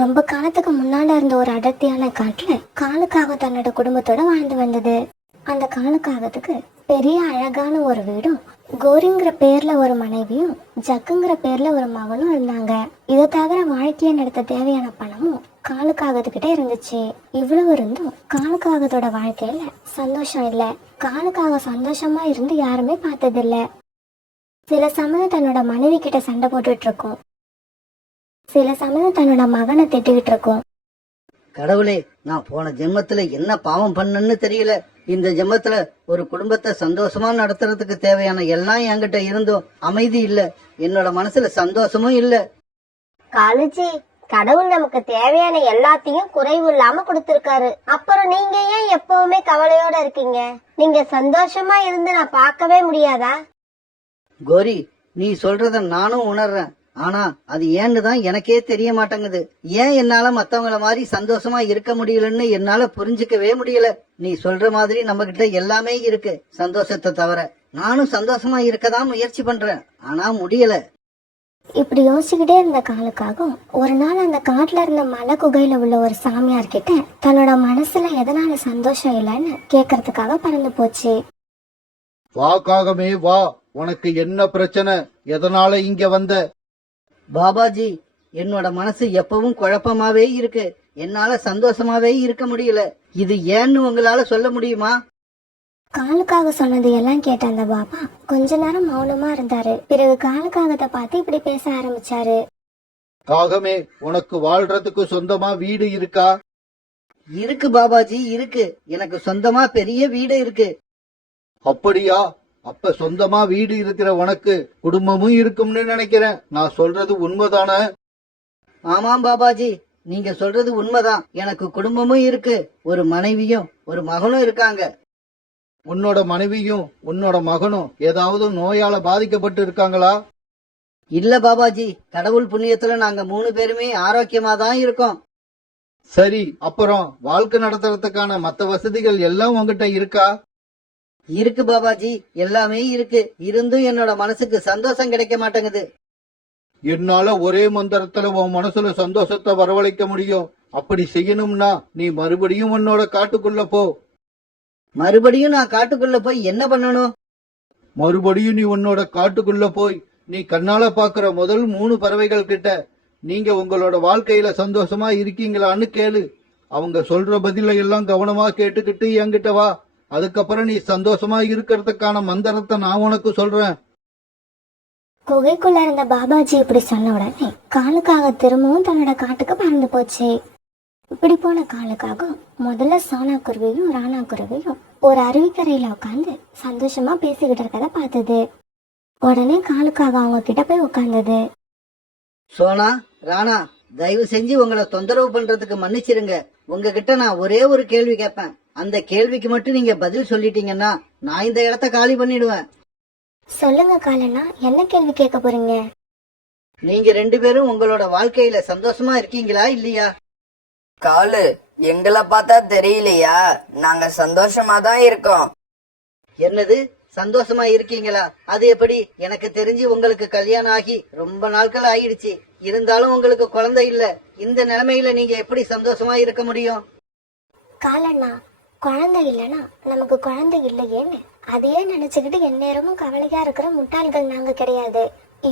ரொம்ப காலத்துக்கு முன்னால இருந்த ஒரு அடர்த்தியான காட்டுல காலுக்காக தன்னோட குடும்பத்தோட வாழ்ந்து வந்தது. அந்த காலுக்காகத்துக்கு பெரிய அழகான ஒரு வீடும், கோரிங்கிற பேர்ல ஒரு மனைவியும், ஜக்குங்கிற பேர்ல ஒரு மகனும் இருந்தாங்க. இதை தவிர வாழ்க்கையை நடத்த தேவையான பணமும் காலுக்காகத்துக்கிட்ட இருந்துச்சு. இவ்வளவு இருந்தும் காலுக்காகத்தோட வாழ்க்கையில சந்தோஷம் இல்ல. காலுக்காக சந்தோஷமா இருந்து யாருமே பார்த்ததில்ல. சில சமயம் தன்னோட மனைவி கிட்ட சண்டை போட்டுட்டு இருக்கும், சில சமயம் தன்னோட மகனை திட்டுக்கிட்டு இருக்கும். கடவுளே, நான் போன ஜென்மத்துல என்ன பாவம் பண்ணன்னு தெரியல. இந்த ஜென்மத்துல ஒரு குடும்பத்தை சந்தோஷமா நடத்துறதுக்கு தேவையான எல்லாம் என்கிட்ட இருந்தும் அமைதி இல்ல. என்னோட மனசுல சந்தோஷமும் இல்ல. காலுஜி, கடவுள் நமக்கு தேவையான எல்லாத்தையும் குறைவு இல்லாம கொடுத்திருக்காரு. அப்புறம் நீங்க ஏன் எப்பவுமே கவலையோட இருக்கீங்க? நீங்க சந்தோஷமா இருந்து நான் பார்க்கவே முடியாதா? கோரி, நீ சொல்றத நானும் உணர்றேன். ஆனா அது ஏன்னு தான் எனக்கே தெரிய மாட்டேங்குது. ஏன் என்னால மத்தவங்கள மாதிரி சந்தோஷமா இருக்க முடியலன்னு என்னால புரிஞ்சுக்கவே முடியல. நீ சொல்ற மாதிரி நம்ம கிட்ட எல்லாமே இருக்கு சந்தோஷத்தை தவிர. நானும் சந்தோஷமா இருக்கதான் முயற்சி பண்றேன், ஆனா முடியல. இப்படி யோசிச்சுக்கிட்டே இருந்த காலுக்காகவும் ஒரு நாள் அந்த காட்டுல இருந்த மலை குகையில உள்ள ஒரு சாமியார் கிட்ட தன்னோட மனசுல எதனால சந்தோஷம் இல்லைன்னு கேக்குறதுக்காக பறந்து போச்சு. வா காகமே வா, உனக்கு என்ன பிரச்சனை? எதனால இங்க வந்த? பாபாஜி, என்னோட மனசு எப்பவும் குழப்பமாவே இருக்கு. என்னால சந்தோஷமாவே இருக்க முடியல. இது ஏன்னு உங்களால சொல்ல முடியுமா? காலுக்காக சொன்னது எல்லாம் கேட்ட அந்த பாபா கொஞ்ச நேரம் மௌனமா இருந்தாரு. பிறகு காலுக்காகத்தை பார்த்து இப்படி பேச ஆரம்பிச்சாரு. காகமே, உனக்கு வாழ்றதுக்கு சொந்தமா வீடு இருக்கா? இருக்கு பாபாஜி, இருக்கு. எனக்கு சொந்தமா பெரிய வீடு இருக்கு. அப்படியா? அப்ப சொந்தமா வீடு இருக்கிற உனக்கு குடும்பமும் இருக்கும்னு நினைக்கிறேன். நான் சொல்றது உண்மைதானே? ஆமாம் பாபாஜி, நீங்க சொல்றது உண்மைதான். எனக்கு குடும்பமும் இருக்கு, ஒரு மனைவியும் ஒரு மகனும் இருக்காங்க. உன்னோட மனைவியும் உன்னோட மகனும் ஏதாவது நோயால பாதிக்கப்பட்டு இருக்காங்களா? இல்ல பாபாஜி, கடவுள் புண்ணியத்துல நாங்க 3 பேருமே ஆரோக்கியமா தான் இருக்கோம். சரி, அப்புறம் வாழ்க்கை நடத்துறதுக்கான மத்த வசதிகள் எல்லாம் உங்ககிட்ட இருக்கா? இருக்கு பாபாஜி, எல்லாமே இருக்கு. இருந்தும் என்னோட மனசுக்கு சந்தோஷம் கிடைக்க மாட்டேங்குது. என்னால ஒரே மந்திரத்துல உன் மனசுல சந்தோஷத்தை வரவழைக்க முடியும். அப்படி செய்யணும்னா நீ மறுபடியும் உன்னோட காட்டுக்குள்ள போ. மறுபடியும் நான் காட்டுக்குள்ள போய் என்ன பண்ணணும்? மறுபடியும் நீ உன்னோட காட்டுக்குள்ள போய் நீ கண்ணால பாக்குற முதல் 3 பறவைகள் கிட்ட நீங்க உங்களோட வாழ்க்கையில சந்தோஷமா இருக்கீங்களான்னு கேளு. அவங்க சொல்ற பதில எல்லாம் கவனமா கேட்டுக்கிட்டு என்கிட்ட வா. அதுக்கப்புறம் நீ சந்தோஷமா இருக்கிறதுக்கான மந்திரத்தை நான் உனக்கு சொல்றேன். குகைக்குள்ள இருந்த பாபாஜி இப்படி சொன்ன உடனே காலுக்காக திரும்பவும் தன்னோட காட்டுக்கு பறந்து போச்சு. இப்படி போன காலுக்காக முதல்ல சோனா குருவியும் ராணா குருவியும் ஒரு அருவிக்கரையில உட்காந்து சந்தோஷமா பேசிக்கிட்டு இருக்கத பார்த்தது. உடனே காலுக்காக அவங்க கிட்ட போய் உட்கார்ந்தது. சோனா, ராணா, தயவு செஞ்சு உங்களை தொந்தரவு பண்றதுக்கு மன்னிச்சிருங்க. உங்ககிட்ட நான் ஒரே ஒரு கேள்வி கேட்பேன். அந்த கேள்விக்கு மட்டும் நீங்க பதில் சொல்லிட்டீங்கன்னா நான் இந்த இடத்த காலி பண்ணிடுவேன். சொல்லுங்க காலண்ணா, என்ன கேள்வி கேட்க போறீங்க? நீங்க 2 பேரும் உங்களோட வாழ்க்கையில சந்தோஷமா இருக்கீங்களா இல்லையா? காலு, எங்களை பார்த்தா தெரியலையா? நாங்க சந்தோஷமா தான் இருக்கோம். என்னது, சந்தோஷமா இருக்கீங்களா? அது எப்படி? எனக்கு தெரிஞ்சு உங்களுக்கு கல்யாணம் ஆகி ரொம்ப நாட்கள் ஆயிடுச்சு. இருந்தாலும் உங்களுக்கு குழந்தை இல்ல. இந்த நிலைமையில நீங்க எப்படி சந்தோஷமா இருக்க முடியும்? காலண்ணா, குழந்தை இல்லைன்னா நமக்கு குழந்தை இல்லையேன்னு அதையே நினைச்சுக்கிட்டு எந்நேரமும் கவலையா இருக்கிற முட்டாள்கள் நாங்க கிடையாது.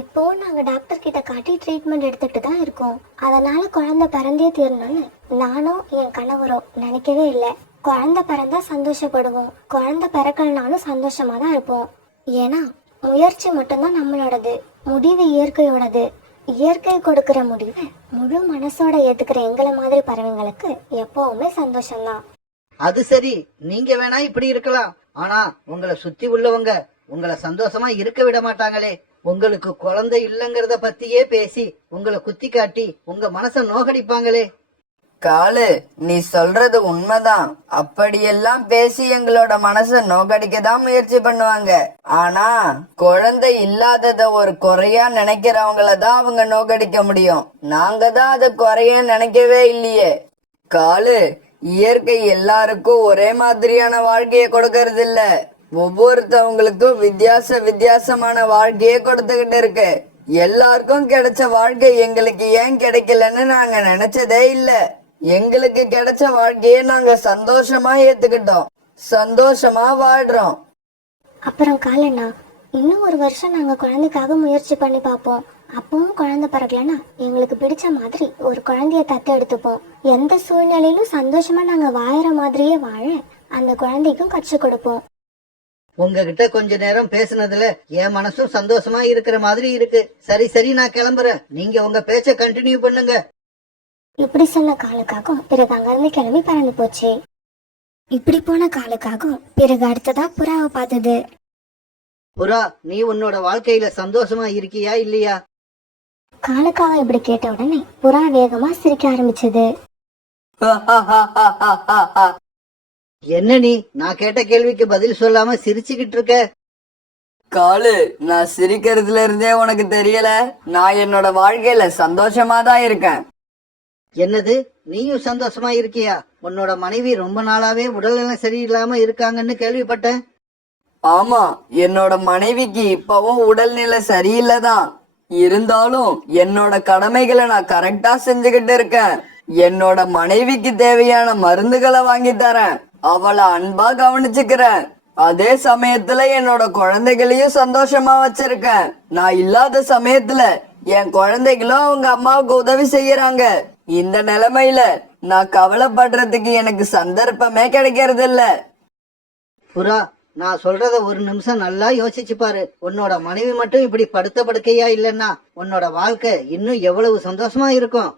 இப்போ நாங்க டாக்டர் கிட்ட காட்டி ட்ரீட்மெண்ட் எடுத்துட்டு தான் இருக்கோம். அதனால குழந்தை பிறந்தே தீரணும்னு நானும் என் கணவரோ நினைக்கவே இல்லை. குழந்தை பிறந்தா சந்தோஷப்படுவோம், குழந்தை பிறக்கலனாலும் சந்தோஷமா தான் இருப்போம். ஏன்னா முயற்சி மட்டும்தான் நம்மளோடது, முடிவு இயற்கையோடது. இயற்கை கொடுக்கிற முடிவை முழு மனசோட ஏத்துக்கிற எங்களை மாதிரி பறவைங்களுக்கு எப்பவுமே சந்தோஷம்தான். அது சரி, நீங்க வேணா இப்படி இருக்கலாம். ஆனா உங்களை சுத்தி உள்ளவங்க உங்களை சந்தோஷமா இருக்க விட மாட்டாங்களே. உங்களுக்கு குழந்தை இல்லங்கிறத பத்தியே பேசி உங்களை குத்தி காட்டி உங்க மனச நோகடிப்பாங்களே. காலு, நீ சொல்றது உண்மைதான். அப்படியெல்லாம் பேசி எங்களோட மனச நோக்கடிக்க தான் முயற்சி பண்ணுவாங்க. ஆனா குழந்தை இல்லாதத ஒரு குறையா நினைக்கிறவங்கள தான் அவங்க நோக்கடிக்க முடியும். நாங்க தான் அதை குறையா நினைக்கவே இல்லையே. காலு, இயற்கை எல்லாருக்கும் ஒரே மாதிரியான வாழ்க்கைய கொடுக்கறது இல்ல. ஒவ்வொருத்தவங்களுக்கும் வித்தியாசமான வாழ்க்கையே கொடுத்துக்கிட்டு இருக்கு. எல்லாருக்கும் கிடைச்ச வாழ்க்கை எங்களுக்கு ஏன் கிடைக்கலன்னு நாங்க நினைச்சதே இல்ல. எங்களுக்கு கிடைச்ச வாழ்க்கையை நாங்க சந்தோஷமா ஏத்துக்கிட்டோம், சந்தோஷமா வாழ்றோம். அப்புறம் காலண்ணா, இன்னும் ஒரு வருஷம் நாங்கள் குழந்தைக்காக முயற்சி பண்ணி பார்ப்போம். அப்பவும் குழந்தை பிறக்கலன்னா எங்களுக்கு பிடிச்ச மாதிரி ஒரு குழந்தைய தத்து எடுத்துப்போம். எந்த சூழ்நிலையிலும் சந்தோஷமா நாங்கள் வாழற மாதிரியே வாழ அந்த குழந்தைக்கும் கற்றுக் கொடுப்போம். உங்ககிட்ட கொஞ்ச நேரம் பேசுனதுல என் மனசும் சந்தோஷமா இருக்கிற மாதிரி இருக்கு. சரி சரி, நான் கிளம்புறேன். நீங்க உங்க பேச்ச கண்டினியூ பண்ணுங்க. இப்படி சொன்ன காலுக்காகவும் பிறகு அங்கிருந்து கிளம்பி பறந்து போச்சு. இப்படி போன காலுக்காகவும் பிறகு அடுத்ததா புறாவை பார்த்தது. புறா, நீ உன்னோட வாழ்க்கையில சந்தோஷமா இருக்கியா இல்லையா? காலுக்காக இப்படி கேட்ட உடனே புறா வேகமா சிரிக்க ஆரம்பிச்சது. என்ன நீ நான் கேட்ட கேள்விக்கு பதில் சொல்லாம சிரிச்சுக்கிட்டு இருக்க? காலு, நான் சிரிக்கிறதுல இருந்தே உனக்கு தெரியல, நான் என்னோட வாழ்க்கையில சந்தோஷமா தான் இருக்கேன். என்னது, நீயும் சந்தோஷமா இருக்கியா? உன்னோட மனைவி ரொம்ப நாளாவே உடல்நலம் சரியில்லாம இருக்காங்கன்னு கேள்விப்பட்டேன். ஆமா, என்னோட மனைவிக்கு இப்பவும் உடல்நிலை சரியில்லைதான். இருந்தாலும் என்னோட கடமைகளை நான் கரெக்டா செஞ்சுக்கிட்டு இருக்கேன். என்னோட மனைவிக்கு தேவையான மருந்துகளை வாங்கி தரேன், அவளை அன்பா கவனிச்சுக்கிறேன். அதே சமயத்துல என்னோட குழந்தைகளையும் சந்தோஷமா வச்சிருக்கேன். நான் இல்லாத சமயத்துல என் குழந்தைகளும் அவங்க அம்மாவுக்கு உதவி செய்யறாங்க. இந்த நிலைமையில நான் கவலைப்படுறதுக்கு எனக்கு சந்தர்ப்பமே கிடைக்கிறது இல்ல. புறா, நான் சொல்றத ஒரு நிமிஷம் நல்லா யோசிச்சு பாரு. உன்னோட மனைவி மட்டும் இப்படி படுத்த படுக்கையா இல்லன்னா உன்னோட வாழ்க்கை இன்னும் எவ்வளவு சந்தோஷமா இருக்கும்.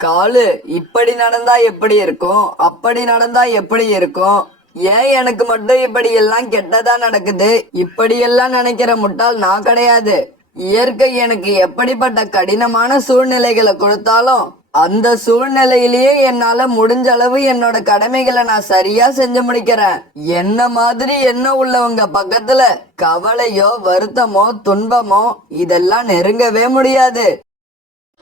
காலு, இப்படி நடந்தா எப்படி இருக்கும், அப்படி நடந்தா எப்படி இருக்கும்? ஏன் எனக்கு மட்டும் இப்படி எல்லாம் கெட்டதா நடக்குது? இப்படி எல்லாம் நினைக்கிற முட்டாள் நான் கிடையாது. இயற்கை எனக்கு எப்படிப்பட்ட கடினமான சூழ்நிலைகளை கொடுத்தாலும் அந்த சூழ்நிலையிலேயே என்னால முடிஞ்ச அளவு என்னோட கடமைகளை நான் சரியா செஞ்சு முடிக்கிறேன். என்ன மாதிரி என்ன உள்ளவங்க பக்கத்துல கவலையோ வருத்தமோ துன்பமோ இதெல்லாம் நெருங்கவே முடியாது.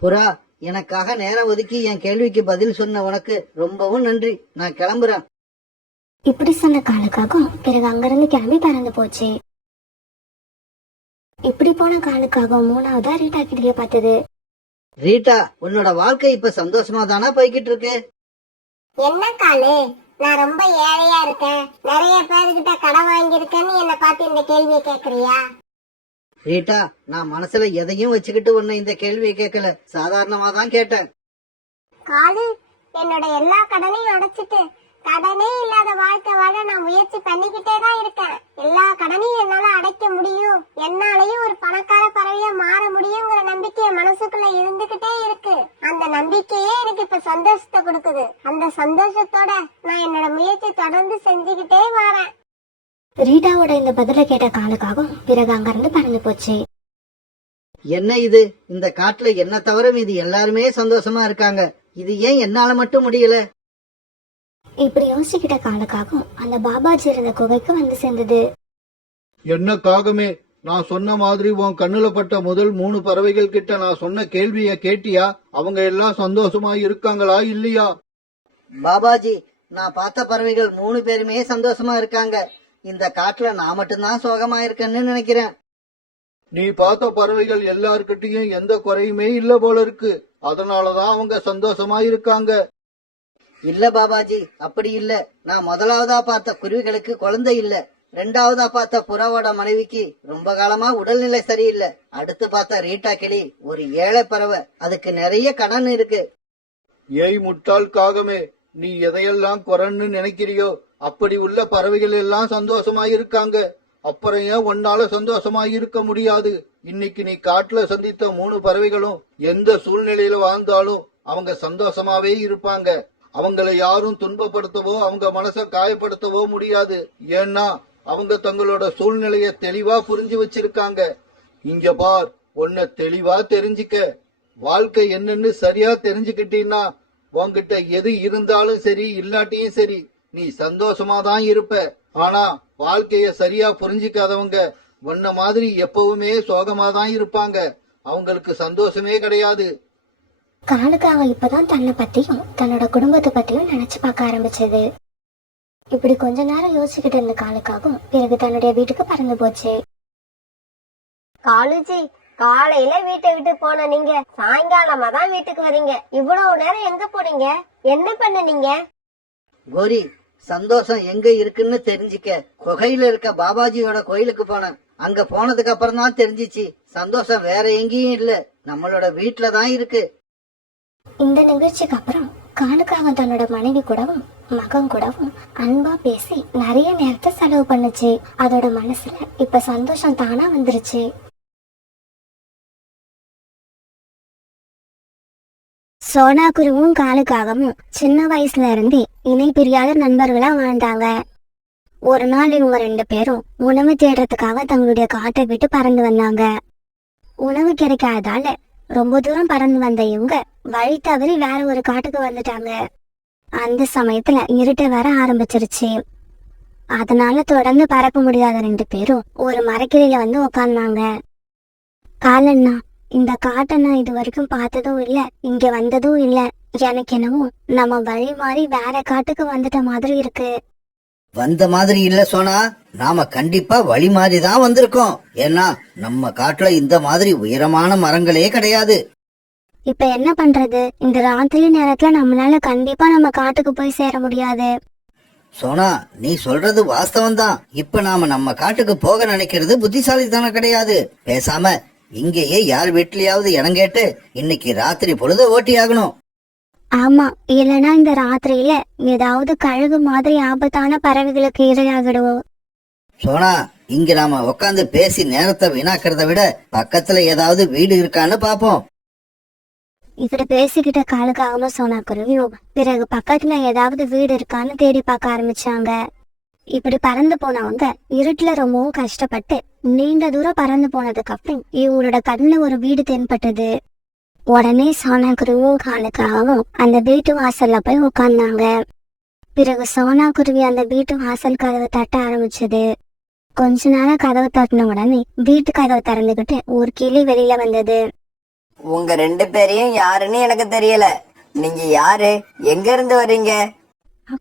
புறா, எனக்காக நேரம் ஒதுக்கி என் கேள்விக்கு பதில் சொன்ன உனக்கு ரொம்பவும் நன்றி. நான் கிளம்புறேன். இப்படி சொன்ன காலுக்காகவும் பிறகு அங்கிருந்து கிளம்பி பறந்து போச்சு. இப்படி போன காலுக்காகவும் மூணாவதா ரீட்டா கிட்டிய பார்த்தது. ரீட்டா, உன்னோட வாழ்க்கை இப்ப சந்தோஷமா தானா போய்கிட்டு இருக்கு? என்ன காலு, நான் ரொம்ப ஏழையா இருக்கேன், நிறைய பேருக்கிட்ட கடன் வாங்கியிருக்கேன்னு என்ன பார்த்து இந்த கேள்வியை கேக்குறியா? ரீட்டா, நான் மனசுல எதையும் வச்சுக்கிட்டு உன்னை இந்த கேள்வியை கேட்கல, சாதாரணமா தான் கேட்டேன். காலு, என்னோட எல்லா கடனையும் அடைச்சிட்டு கடனே இல்லாத வாழ்க்கை வாழ நான் முயற்சி பண்ணிக்கிட்டே தான் இருக்கேன். எல்லா கடனையும் என்னால அடைக்க முடியும், என்னாலையும் ஒரு பணக்கார பறவையா மாற முடியுங்கிற நம்பிக்கை என் மனசுக்குள்ள இருந்துகிட்டே இருக்கு. அந்த நம்பிக்கையே எனக்கு இப்ப சந்தோஷத்தை கொடுக்குது. அந்த சந்தோஷத்தோட நான் என்னோட முயற்சி தொடர்ந்து செஞ்சுக்கிட்டே வரேன். ரீட்டாவோட இந்த பதில கேட்ட காலுக்காகவும் பிறகு அங்கிருந்து பறந்து போச்சு. என்ன இது, இந்த காட்டுல என்ன தவிர மீது எல்லாருமே சந்தோஷமா இருக்காங்க, இது ஏன் என்னால மட்டும் முடியல? இப்படி யோசிக்கிட்ட காலுக்காகவும் அந்த பாபாஜி இருந்த குகைக்கு வந்து சேர்ந்தது. என்ன காகமே, நான் சொன்ன மாதிரி உன் கண்ணுல பட்ட முதல் 3 பறவைகள் கிட்ட நான் சொன்ன கேள்விய கேட்டியா? அவங்க எல்லாம் சந்தோஷமா இருக்காங்களா இல்லையா? பாபாஜி, நான் பார்த்த பறவைகள் 3 பேருமே சந்தோஷமா இருக்காங்க. இந்த காட்டுல நான் மட்டும்தான் சோகமா இருக்கேன்னு நினைக்கிறேன். நீ பார்த்த பறவைகள் எல்லார்கிட்டயும் எந்த குறையுமே இல்ல போல இருக்கு, அதனாலதான் அவங்க சந்தோஷமா இருக்காங்க. இல்ல பாபாஜி, அப்படி இல்ல. நான் முதலாவதா பார்த்த குருவிகளுக்கு குழந்தை இல்ல. 2வதா பார்த்த புறாவோட மனைவிக்கு ரொம்ப காலமா உடல்நிலை சரியில்லை. அடுத்து பார்த்த ரீட்டா கிளி ஒரு ஏழை பறவை, அதுக்கு நிறைய கடன் இருக்கு. ஏய் முட்டாள் காகமே, நீ எதையெல்லாம் குறைன்னு நினைக்கிறியோ அப்படி உள்ள பறவைகள் எல்லாம் சந்தோஷமா இருக்காங்க. அப்புறம் ஏன் உன்னால சந்தோஷமா இருக்க முடியாது? இன்னைக்கு நீ காட்டுல சந்தித்த 3 பறவைகளும் எந்த சூழ்நிலையில வாழ்ந்தாலும் அவங்க சந்தோஷமாவே இருப்பாங்க. அவங்கள யாரும் துன்பப்படுத்தவோ அவங்க மனச காயப்படுத்தவோ முடியாது. ஏன்னா அவங்க தங்களோட சூழ்நிலைய தெளிவா புரிஞ்சு வச்சிருக்காங்க. இங்க பார், உன்னை தெளிவா தெரிஞ்சுக்க. வாழ்க்கை என்னன்னு சரியா தெரிஞ்சுக்கிட்டீன்னா உன்கிட்ட எது இருந்தாலும் சரி இல்லாட்டியும் சரி நீ சந்தோஷமா தான் இருப்ப. ஆனா வாழ்க்கைய சரியா புரிஞ்சுக்காதவங்க உன்ன மாதிரி எப்பவுமே சோகமா தான் இருப்பாங்க. அவங்களுக்கு சந்தோஷமே கிடையாது. காலுக்காக இப்பதான் தன்னை பத்தியும் தன்னோட குடும்பத்தை பத்தியும் நினைச்சு பார்க்க ஆரம்பிச்சது. இப்படி கொஞ்ச நேரம் யோசிச்சுக்கிட்டு இருந்த காலுக்காகவும் பிறகு தன்னுடைய வீட்டுக்கு பறந்து போச்சு. காலுஜி, காலையில வீட்டை விட்டு போன நீங்க சாயங்காலமா தான் வீட்டுக்கு வரீங்க. இவ்வளவு நேரம் எங்க போனீங்க? என்ன பண்ணுனீங்க? கோரி, சந்தோஷம் எங்க இருக்குன்னு தெரிஞ்சுக்க குகையில இருக்க பாபாஜியோட கோயிலுக்கு போனேன். அங்க போனதுக்கு அப்புறம் தான் தெரிஞ்சிச்சு சந்தோஷம் வேற எங்கேயும் இல்ல, நம்மளோட வீட்டுல தான் இருக்கு. இந்த நிகழ்ச்சிக்கு அப்புறம் காலுக்காக தன்னோட மனைவி கூடவும் மகன் கூடவும் அன்பா பேசி நிறைய நேரத்தை செலவு பண்ணுச்சு. அதோட மனசுல இப்ப சந்தோஷம் தானா வந்துருச்சு. சோனா குருவும் காலுக்காகவும் சின்ன வயசுல இருந்து இணை பிரியாத நண்பர்களா வாழ்ந்தாங்க. ஒரு நாள் இவங்க 2 பேரும் உணவு தேடுறதுக்காக தங்களுடைய காட்டை விட்டு பறந்து வந்தாங்க. உணவு கிடைக்காதால ரொம்ப தூரம் பறந்து வந்த இவங்க வழி தவறி வேற ஒரு காட்டுக்கு வந்துட்டாங்க. அந்த சமயத்துல இருட்டு வர ஆரம்பிச்சிருச்சு. அதனால தொடர்ந்து பறக்க முடியாத 2 பேரும் ஒரு மரக்கிளையில வந்து உக்காந்தாங்க. காலண்ணா, இந்த காட்டை நான் இது வரைக்கும் பார்த்ததும் இல்ல, இங்க வந்ததும் இல்ல. எனக்கு என்னவோ நம்ம வழி மாறி வேற காட்டுக்கு வந்துட்ட மாதிரி இருக்கு. வந்த மாதிரி இல்ல சோனா, நாம கண்டிப்பா வழி மாறி தான் வந்திருக்கோம். ஏன்னா நம்ம காட்டுல இந்த மாதிரி உயரமான மரங்களே கிடையாது. இப்ப என்ன பண்றது? இந்த ராத்திரி நேரத்துல நம்மளால கண்டிப்பா நம்ம காட்டுக்கு போய் சேர முடியாது. சோனா, நீ சொல்றது வாஸ்தவம் தான். இப்ப நாம நம்ம காட்டுக்கு போக நினைக்கிறது புத்திசாலித்தனம் கிடையாது. பேசாம இங்கேயே யார் வீட்லயாவது இடம் கேட்டு இன்னைக்கு ராத்திரி பொழுத ஓட்டி ஆகணும். ஆமா, இல்லனா இந்த ராத்திரியில ஏதாவது கழுகு மாதிரி ஆபத்தான பறவைகளுக்கு இரையாகிடுவோம். சோனா, இங்க நாம உட்காந்து பேசி நேரத்தை வீணாக்கிறத விட பக்கத்துல ஏதாவது வீடு இருக்கான்னு பாப்போம். இப்படி பேசிக்கிட்ட காலுக்காகவும் சோனா குருவியும் பிறகு பக்கத்துல ஏதாவது வீடு இருக்கான்னு தேடி பார்க்க ஆரம்பிச்சாங்க. இப்படி பறந்து போனவங்க இருட்டுல ரொம்பவும் கஷ்டப்பட்டு நீண்ட தூரம் பறந்து போனதுக்கு அப்புறம் இவங்களோட கண்ணுல ஒரு வீடு தென்பட்டது. உடனே சோனா குருவியும் காலுக்காகவும் அந்த வீட்டு வாசல்ல போய் உட்கார்ந்தாங்க. பிறகு சோனா குருவி அந்த வீட்டு வாசல் கதவை தட்ட ஆரம்பிச்சது. கொஞ்ச நேரம் கதவை தட்டின உடனே வீட்டு கதவை திறந்துகிட்டு ஒரு கிளி வெளியில வந்தது. உங்க 2 பேரையும் யாருன்னு எனக்கு தெரியல. நீங்க யாரு? எங்க இருந்து வர்றீங்க?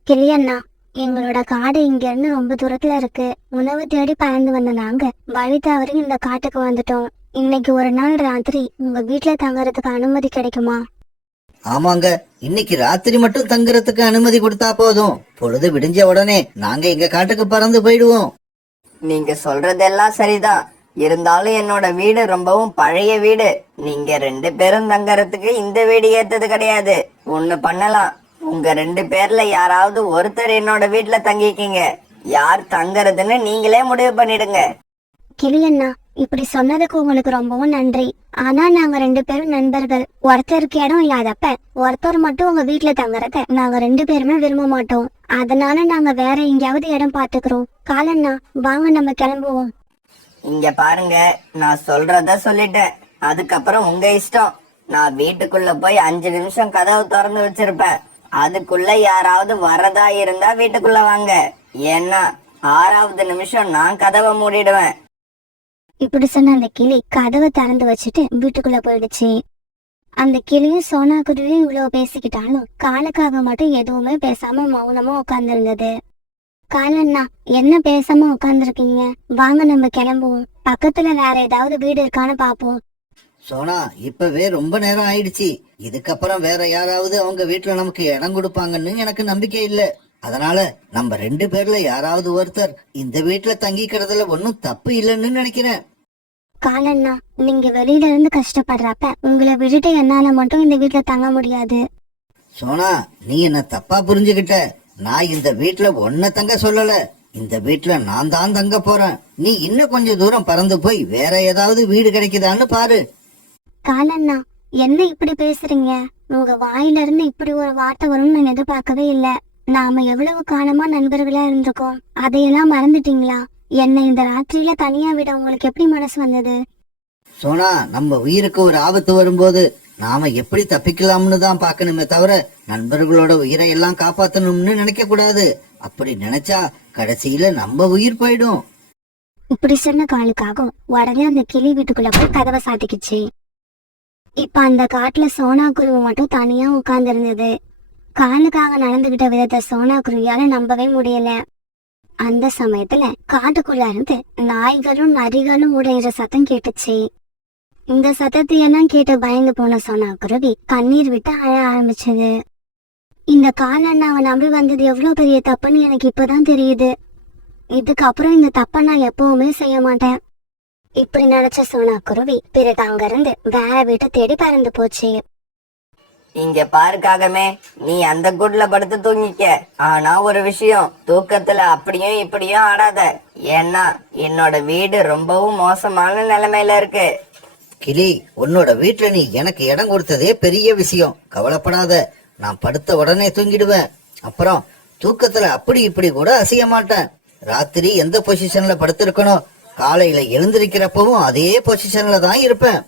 கிளியண்ணா, எங்களோட காடு இங்க இருந்து ரொம்ப தூரத்துல இருக்கு. உணவு தேடி பறந்து வந்த நாங்க வழி தவறி இந்த காட்டுக்கு வந்துட்டோம். இன்னைக்கு ஒரு நாள் ராத்திரி உங்க வீட்டுல தங்கறதுக்கு அனுமதி கிடைக்குமா? ஆமாங்க, இன்னைக்கு ராத்திரி மட்டும் தங்குறதுக்கு அனுமதி கொடுத்தா போதும். பொழுது விடிஞ்ச உடனே நாங்க எங்க காட்டுக்கு பறந்து போயிடுவோம். நீங்க சொல்றதெல்லாம் சரிதான். இருந்தாலும் என்னோட வீடு ரொம்பவும் பழைய வீடு. நீங்க 2 பேரும் தங்கறதுக்கு இந்த வீடு ஏத்தது கிடையாது. ஒண்ணு பண்ணலாம், உங்க 2 பேர்ல யாராவது ஒருத்தர் என்னோட வீட்டுல தங்கிக்கிங்க. யார் தங்கறதுன்னு நீங்களே முடிவு பண்ணிடுங்க. கிளியண்ணா, இப்படி சொன்னதுக்கு உங்களுக்கு ரொம்பவும் நன்றி. ஆனா நாங்க 2 பேரும் நண்பர்கள். ஒருத்தருக்கு இடம் இல்லாதப்ப ஒருத்தர் மட்டும் உங்க வீட்டுல தங்குறத நாங்க 2 பேருமே விரும்ப மாட்டோம். அதனால நாங்க வேற எங்கேயாவது இடம் பாத்துக்கிறோம். காலண்ணா, வாங்க நம்ம கிளம்புவோம். இங்க பாருங்க, நான் சொல்றத சொல்லிட்டேன். அதுக்கப்புறம் உங்க இஷ்டம். நான் வீட்டுக்குள்ள போய் 5 நிமிஷம் கதவு திறந்து வச்சிருப்பேன். அதுக்குள்ள யாராவது வரதா இருந்தா வீட்டுக்குள்ள வாங்க. ஏன்னா 6வது நிமிஷம் நான் கதவை மூடிடுவேன். இப்படி சொன்ன அந்த கிளி கதவை திறந்து வச்சுட்டு வீட்டுக்குள்ள போயிடுச்சு. அந்த கிளியும் சோனா குருவியும் இவ்வளவு பேசிக்கிட்டாலும் காலுக்காக மட்டும் எதுவுமே பேசாம மௌனமா உட்கார்ந்து. காலண்ணா, என்ன பேசாம உட்கார்ந்துருக்கீங்க? வாங்க நம்ம கிளம்புவோம். பக்கத்துல வேற ஏதாவது வீடு இருக்கான்னு பாப்போம். சோனா, இப்பவே ரொம்ப நேரம் ஆயிடுச்சு. இதுக்கப்புறம் வேற யாராவது அவங்க வீட்டுல நமக்கு இடம் கொடுப்பாங்கன்னு எனக்கு நம்பிக்கை இல்ல. அதனால நம்ம 2 பேர்ல யாராவது ஒருத்தர் இந்த வீட்டுல தங்கிக்கிறதுல ஒன்னும் தப்பு இல்லைன்னு நினைக்கிறேன். காலண்ணா, நீங்க வெளியில இருந்து கஷ்டப்படுறப்ப உங்களை விட்டுட்டு என்னால மட்டும் இந்த வீட்டுல தங்க முடியாது. சோனா, நீ என்ன தப்பா புரிஞ்சுகிட்ட. நான் இந்த வீட்டுல ஒன்ன தங்க சொல்லல. இந்த வீட்டுல நான் தான் தங்க போறேன். நீ இன்னும் கொஞ்சம் தூரம் பறந்து போய் வேற ஏதாவது வீடு கிடைக்குதான்னு பாரு. காலண்ணா, என்ன இப்படி பேசுறீங்க? உங்க வாயில இருந்து இப்படி ஒரு வார்த்தை வரும்னு நான் எதிர்பார்க்கவே இல்ல. நாம எவ்வளவு காலமா நண்பர்களா இருந்திருக்கோம். அதையெல்லாம் மறந்துட்டீங்களா? என்ன இந்த ராத்திரியில தனியா விட உங்களுக்கு எப்படி மனசு வந்தது? சோனா, நம்ம உயிருக்கு ஒரு ஆபத்து வரும்போது நாம எப்படி தப்பிக்கலாம்னு தான் பாக்கணுமே தவிர நண்பர்களோட உயிரை எல்லாம் காப்பாத்தணும்னு நினைக்க கூடாது. அப்படி நினைச்சா கடைசியில நம்ம உயிர் போயிடும். இப்படி சொன்ன காலுக்காக உடனே அந்த கிளி வீட்டுக்குள்ள போய் கதவை சாத்திக்கிச்சு. இப்ப அந்த காட்டுல சோனா குருவி மட்டும் தனியா உட்கார்ந்து இருந்தது. காலுக்காக நடந்துகிட்ட விதத்தை சோனா குருவியால நம்பவே முடியல. அந்த சமயத்துல காட்டுக்குள்ள இருந்து நாய்களும் நரிகளும் உடையிற சத்தம் கேட்டுச்சு. இந்த சத்தத்தையெல்லாம் கேட்டு பயந்து போன சோனா குருவி கண்ணீர் விட்டு அழ ஆரம்பிச்சது. இந்த காலண்ணாவை நம்பி வந்தது எவ்வளவு பெரிய தப்புன்னு எனக்கு இப்பதான் தெரியுது. இதுக்கப்புறம் இந்த தப்ப நான் எப்பவுமே செய்ய மாட்டேன். இப்படி நினைச்ச சோனா குருவி பிறகு அங்கிருந்து வேற வீட்டை தேடி பறந்து போச்சு. இங்க பாருக்காகமே, நீ அந்த கூட்டுல படுத்து தூங்கிக்க. ஆனா ஒரு விஷயம், தூக்கத்துல அப்படியும் இப்படியும் ஆடாத. ஏன்னா என்னோட வீடு ரொம்பவும் மோசமான நிலைமையில இருக்கு. கிளி, உன்னோட வீட்டுல நீ எனக்கு இடம் கொடுத்ததே பெரிய விஷயம். கவலைப்படாத, நான் படுத்த உடனே தூங்கிடுவேன். அப்புறம் தூக்கத்துல அப்படி இப்படி கூட அசைய மாட்டேன். ராத்திரி எந்த பொசிஷன்ல படுத்திருக்கணும், காலையில எழுந்திருக்கிறப்பவும் அதே பொசிஷன்ல தான் இருப்பேன்.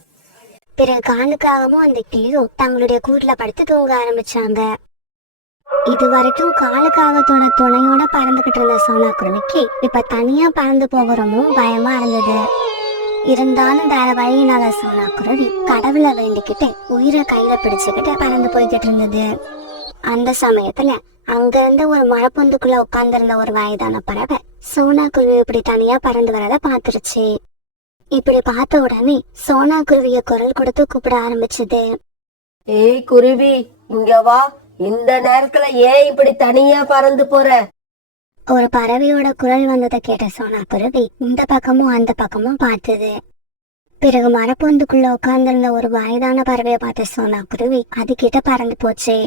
பிறகு காலுக்காகவும் அந்த கிளியும் தங்களுடைய கூட்டுல படுத்து தூங்க ஆரம்பிச்சாங்க. இது வரைக்கும் காலுக்காகத்தோட துணையோட பறந்துகிட்டு இருந்த சோனா குருவிக்கு இப்ப தனியா பறந்து போகிறோமோ பயமா இருந்தது. இருந்தாலும் வேற வழியினால சோனா குருவி கடவுளை வேண்டிக்கிட்டு உயிரை கையில பிடிச்சுக்கிட்டு பறந்து போய்கிட்டு இருந்தது. அந்த சமயத்துல அங்க இருந்த ஒரு மரப்பொந்துக்குள்ள உட்கார்ந்திருந்த ஒரு வயதான பறவை சோனா குருவி இப்படி தனியா பறந்து வரத பாத்துருச்சு. இப்படி பார்த்த உடனே சோனா குருவிய குரல் கொடுத்து கூப்பிட ஆரம்பிச்சது. ஏய் குருவி, இங்க வா. இந்த நேரத்துல ஏன் இப்படி தனியா பறந்து போற? ஒரு பறவையோட குரல் வந்ததை கேட்ட சோனா குருவி இந்த பக்கமும் அந்த பக்கமும் பார்த்தது. பிறகு மரப்பொந்துக்குள்ள உட்கார்ந்திருந்த ஒரு வயதான பறவையை பார்த்த சோனா குருவி அது கிட்ட பறந்து போச்சு.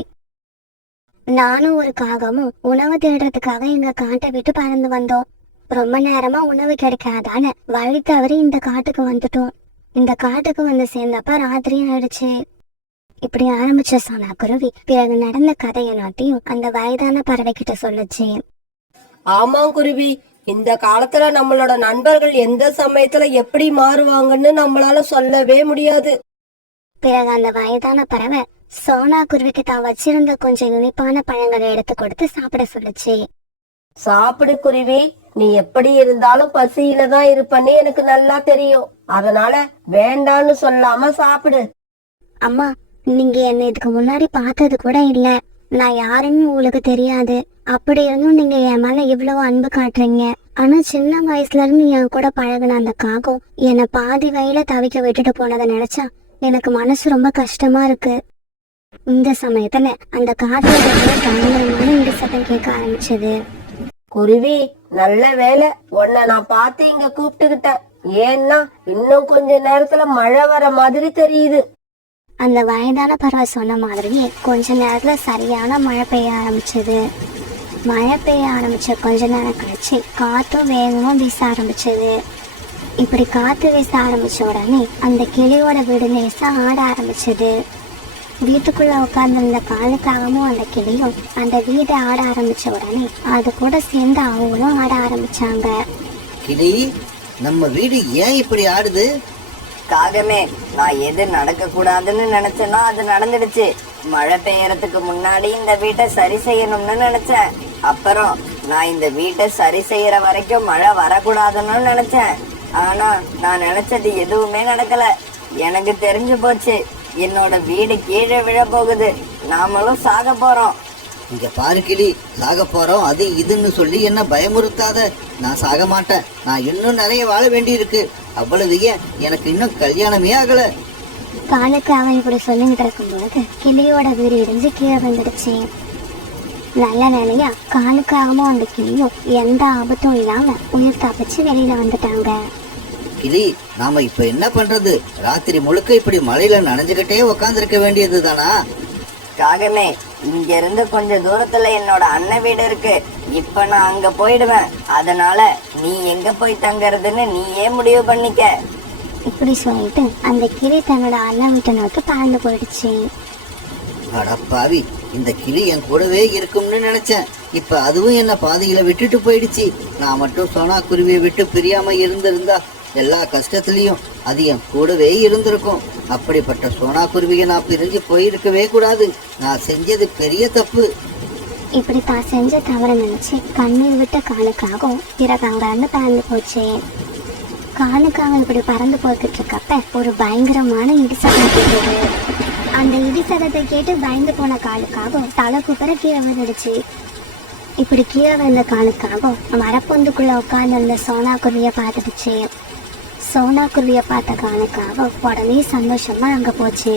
நானும் ஒரு காகமும் உணவு தேடுறதுக்காக எங்க காட்டை விட்டு பறந்து வந்தோம். ரொம்ப நேரமா உணவு கிடைக்காதால வழி தவறி இந்த காட்டுக்கு வந்துட்டோம். இந்த காட்டுக்கு வந்து சேர்ந்தப்ப ராத்திரி ஆயிடுச்சு. இப்படி ஆரம்பிச்ச சோனா குருவி பிறகு நடந்த கதையை நாட்டியும் அந்த வயதான பறவை கிட்ட சொல்லுச்சு. ஆமா குருவி, இந்த காலத்துல நம்மளோட நண்பர்கள் எந்த சமயத்துல எப்படி மாறுவாங்கன்னு நம்மளால சொல்லவே முடியாது. பிறகு அந்த வயதான பறவை சோனா குருவிக்கு தான் வச்சிருந்த கொஞ்சம் இனிப்பான பழங்களை எடுத்து கொடுத்து சாப்பிட சொல்லுச்சு. சாப்பிடு குருவி, நீ எப்படி இருந்தாலும் பசியில தான் இருப்பன்னு எனக்கு நல்லா தெரியும். அதனால வேண்டான்னு சொல்லாம சாப்பிடு. அம்மா, நீங்க என்ன இதுக்கு முன்னாடி பார்த்தது கூட இல்ல. நான் யாருன்னு உங்களுக்கு தெரியாது. அப்படி இருந்தும் நீங்க என் மேல இவ்வளவு அன்பு காட்டுறீங்க. ஆனா சின்ன வயசுல இருந்து என் கூட பழகுன அந்த காகம் என்னை பாதி வயல தவிக்க விட்டுட்டு போனதை நினைச்சா எனக்கு மனசு ரொம்ப கஷ்டமா இருக்கு. இந்த சமயத்துல அந்த காட்டுல பயங்கரமான இடி சத்தம் கேட்க ஆரம்பிச்சது. குருவி, நல்ல வேலை உன்னை நான் பார்த்து இங்க கூப்பிட்டுக்கிட்டேன். ஏன்னா இன்னும் கொஞ்ச நேரத்துல மழை வர மாதிரி தெரியுது. அந்த வயதான பறவை சொன்ன மாதிரியே கொஞ்ச நேரத்துல சரியான மழை பெய்ய ஆரம்பிச்சது. மழை பெய்ய ஆரம்பிச்ச கொஞ்ச நேரம் கழிச்சு காத்தும் வேகமா வீச ஆரம்பிச்சது. இப்படி காத்து வீச ஆரம்பிச்ச உடனே அந்த கிளியோட வீடு லேசா ஆட ஆரம்பிச்சது. வீட்டுக்குள்ள உட்கார்ந்திருந்த காலுக்காகவும் அந்த கிளியும் அந்த வீட்டை ஆட ஆரம்பிச்ச உடனே அது கூட சேர்ந்து அவங்களும் ஆட ஆரம்பிச்சாங்க. கிளி, நம்ம வீடு ஏன் இப்படி ஆடுது? காகமே, நான் எது நடக்க கூடாதுன்னு நினைச்சேனோ அது நடந்துடுச்சு. மழை பெய்யறதுக்கு முன்னாடி இந்த வீட்டை சரி செய்யணும்னு நினைச்சேன். அப்புறம் நான் இந்த வீட்டை சரி செய்யற வரைக்கும் மழை வரக்கூடாதுன்னு நினைச்சேன். ஆனா நான் நினைச்சது எதுவுமே நடக்கல. எனக்கு தெரிஞ்சு போச்சு, என்னோட வீடு கீழே விழ போகுது. நாமளும் சாக போறோம். இங்க பாரு கிளி, சாக போறோம் அது இதுன்னு சொல்லி என்ன பயமுறுத்தாத. நான் சாக மாட்டேன். நான் இன்னும் நிறைய வாழ வேண்டி இருக்கு. அவ்வளவு ஏன், எனக்கு இன்னும் கல்யாணமே ஆகல. காலுக்கு அவன் இப்படி சொல்லிக்கிட்டு இருக்கும்போது கிளியோட வீடு இடிஞ்சு கீழே வந்துடுச்சு. நல்ல நிலையா காலுக்காகவும் அந்த கிளியும் எந்த ஆபத்தும் இல்லாம உயிர் தப்பிச்சு வெளியில வந்துட்டாங்க. கிளி, நாம இப்ப என்ன பண்றது? ராத்திரி முழுக்க இப்படி மழையில நனைஞ்சுகிட்டே உக்காந்துருக்க வேண்டியது தானா? காகமே, இங்க இருந்து கொஞ்ச தூரத்துல என்னோட அண்ணன் வீடு இருக்கு. இப்ப நான் அங்க போயிடுவேன். அதனால நீ எங்க போய் தங்கறதுன்னு நீயே முடிவு பண்ணிக்க. இப்படி சொல்லிட்டு அந்த கிளி தன்னோட அண்ணன் வீட்டை நோக்கி பறந்து போயிடுச்சு. அடப்பாவி, இந்த கிளி என் கூடவே இருக்கும்னு நினைச்சேன். இப்ப அதுவும் என்ன பாதியில விட்டுட்டு போயிடுச்சு. நான் மட்டும் சோனா குருவியை விட்டு பிரியாம இருந்திருந்தா எல்லா கஷ்டத்துலயும் அது என் கூடவே இருந்திருக்கும். அப்படிப்பட்ட சோனா குருவியை நான் பிரிஞ்சு போயிருக்கவே கூடாது. நான் செஞ்சது பெரிய தப்பு. இப்படி தான் செஞ்ச தவற நினைச்சு கண்ணீர் விட்ட காலுக்காகவும் பிறகு அங்க இருந்து பறந்து போச்சு. காலுக்காக இப்படி பறந்து போய்கிட்டு இருக்கப்ப ஒரு பயங்கரமான இடிசத்தம் கேட்டது. அந்த இடிசத்தத்தை கேட்டு பயந்து போன காலுக்காகவும் தலை குப்புற கீழே வந்துடுச்சு. இப்படி கீழே வந்த காலுக்காகவும் மரப்பொந்துக்குள்ள உட்கார்ந்து இருந்த சோனா குருவியை பார்த்துடுச்சு. சோனா குருவிய பார்த்த காலுக்காக உடனே சந்தோஷமா அங்க போச்சு.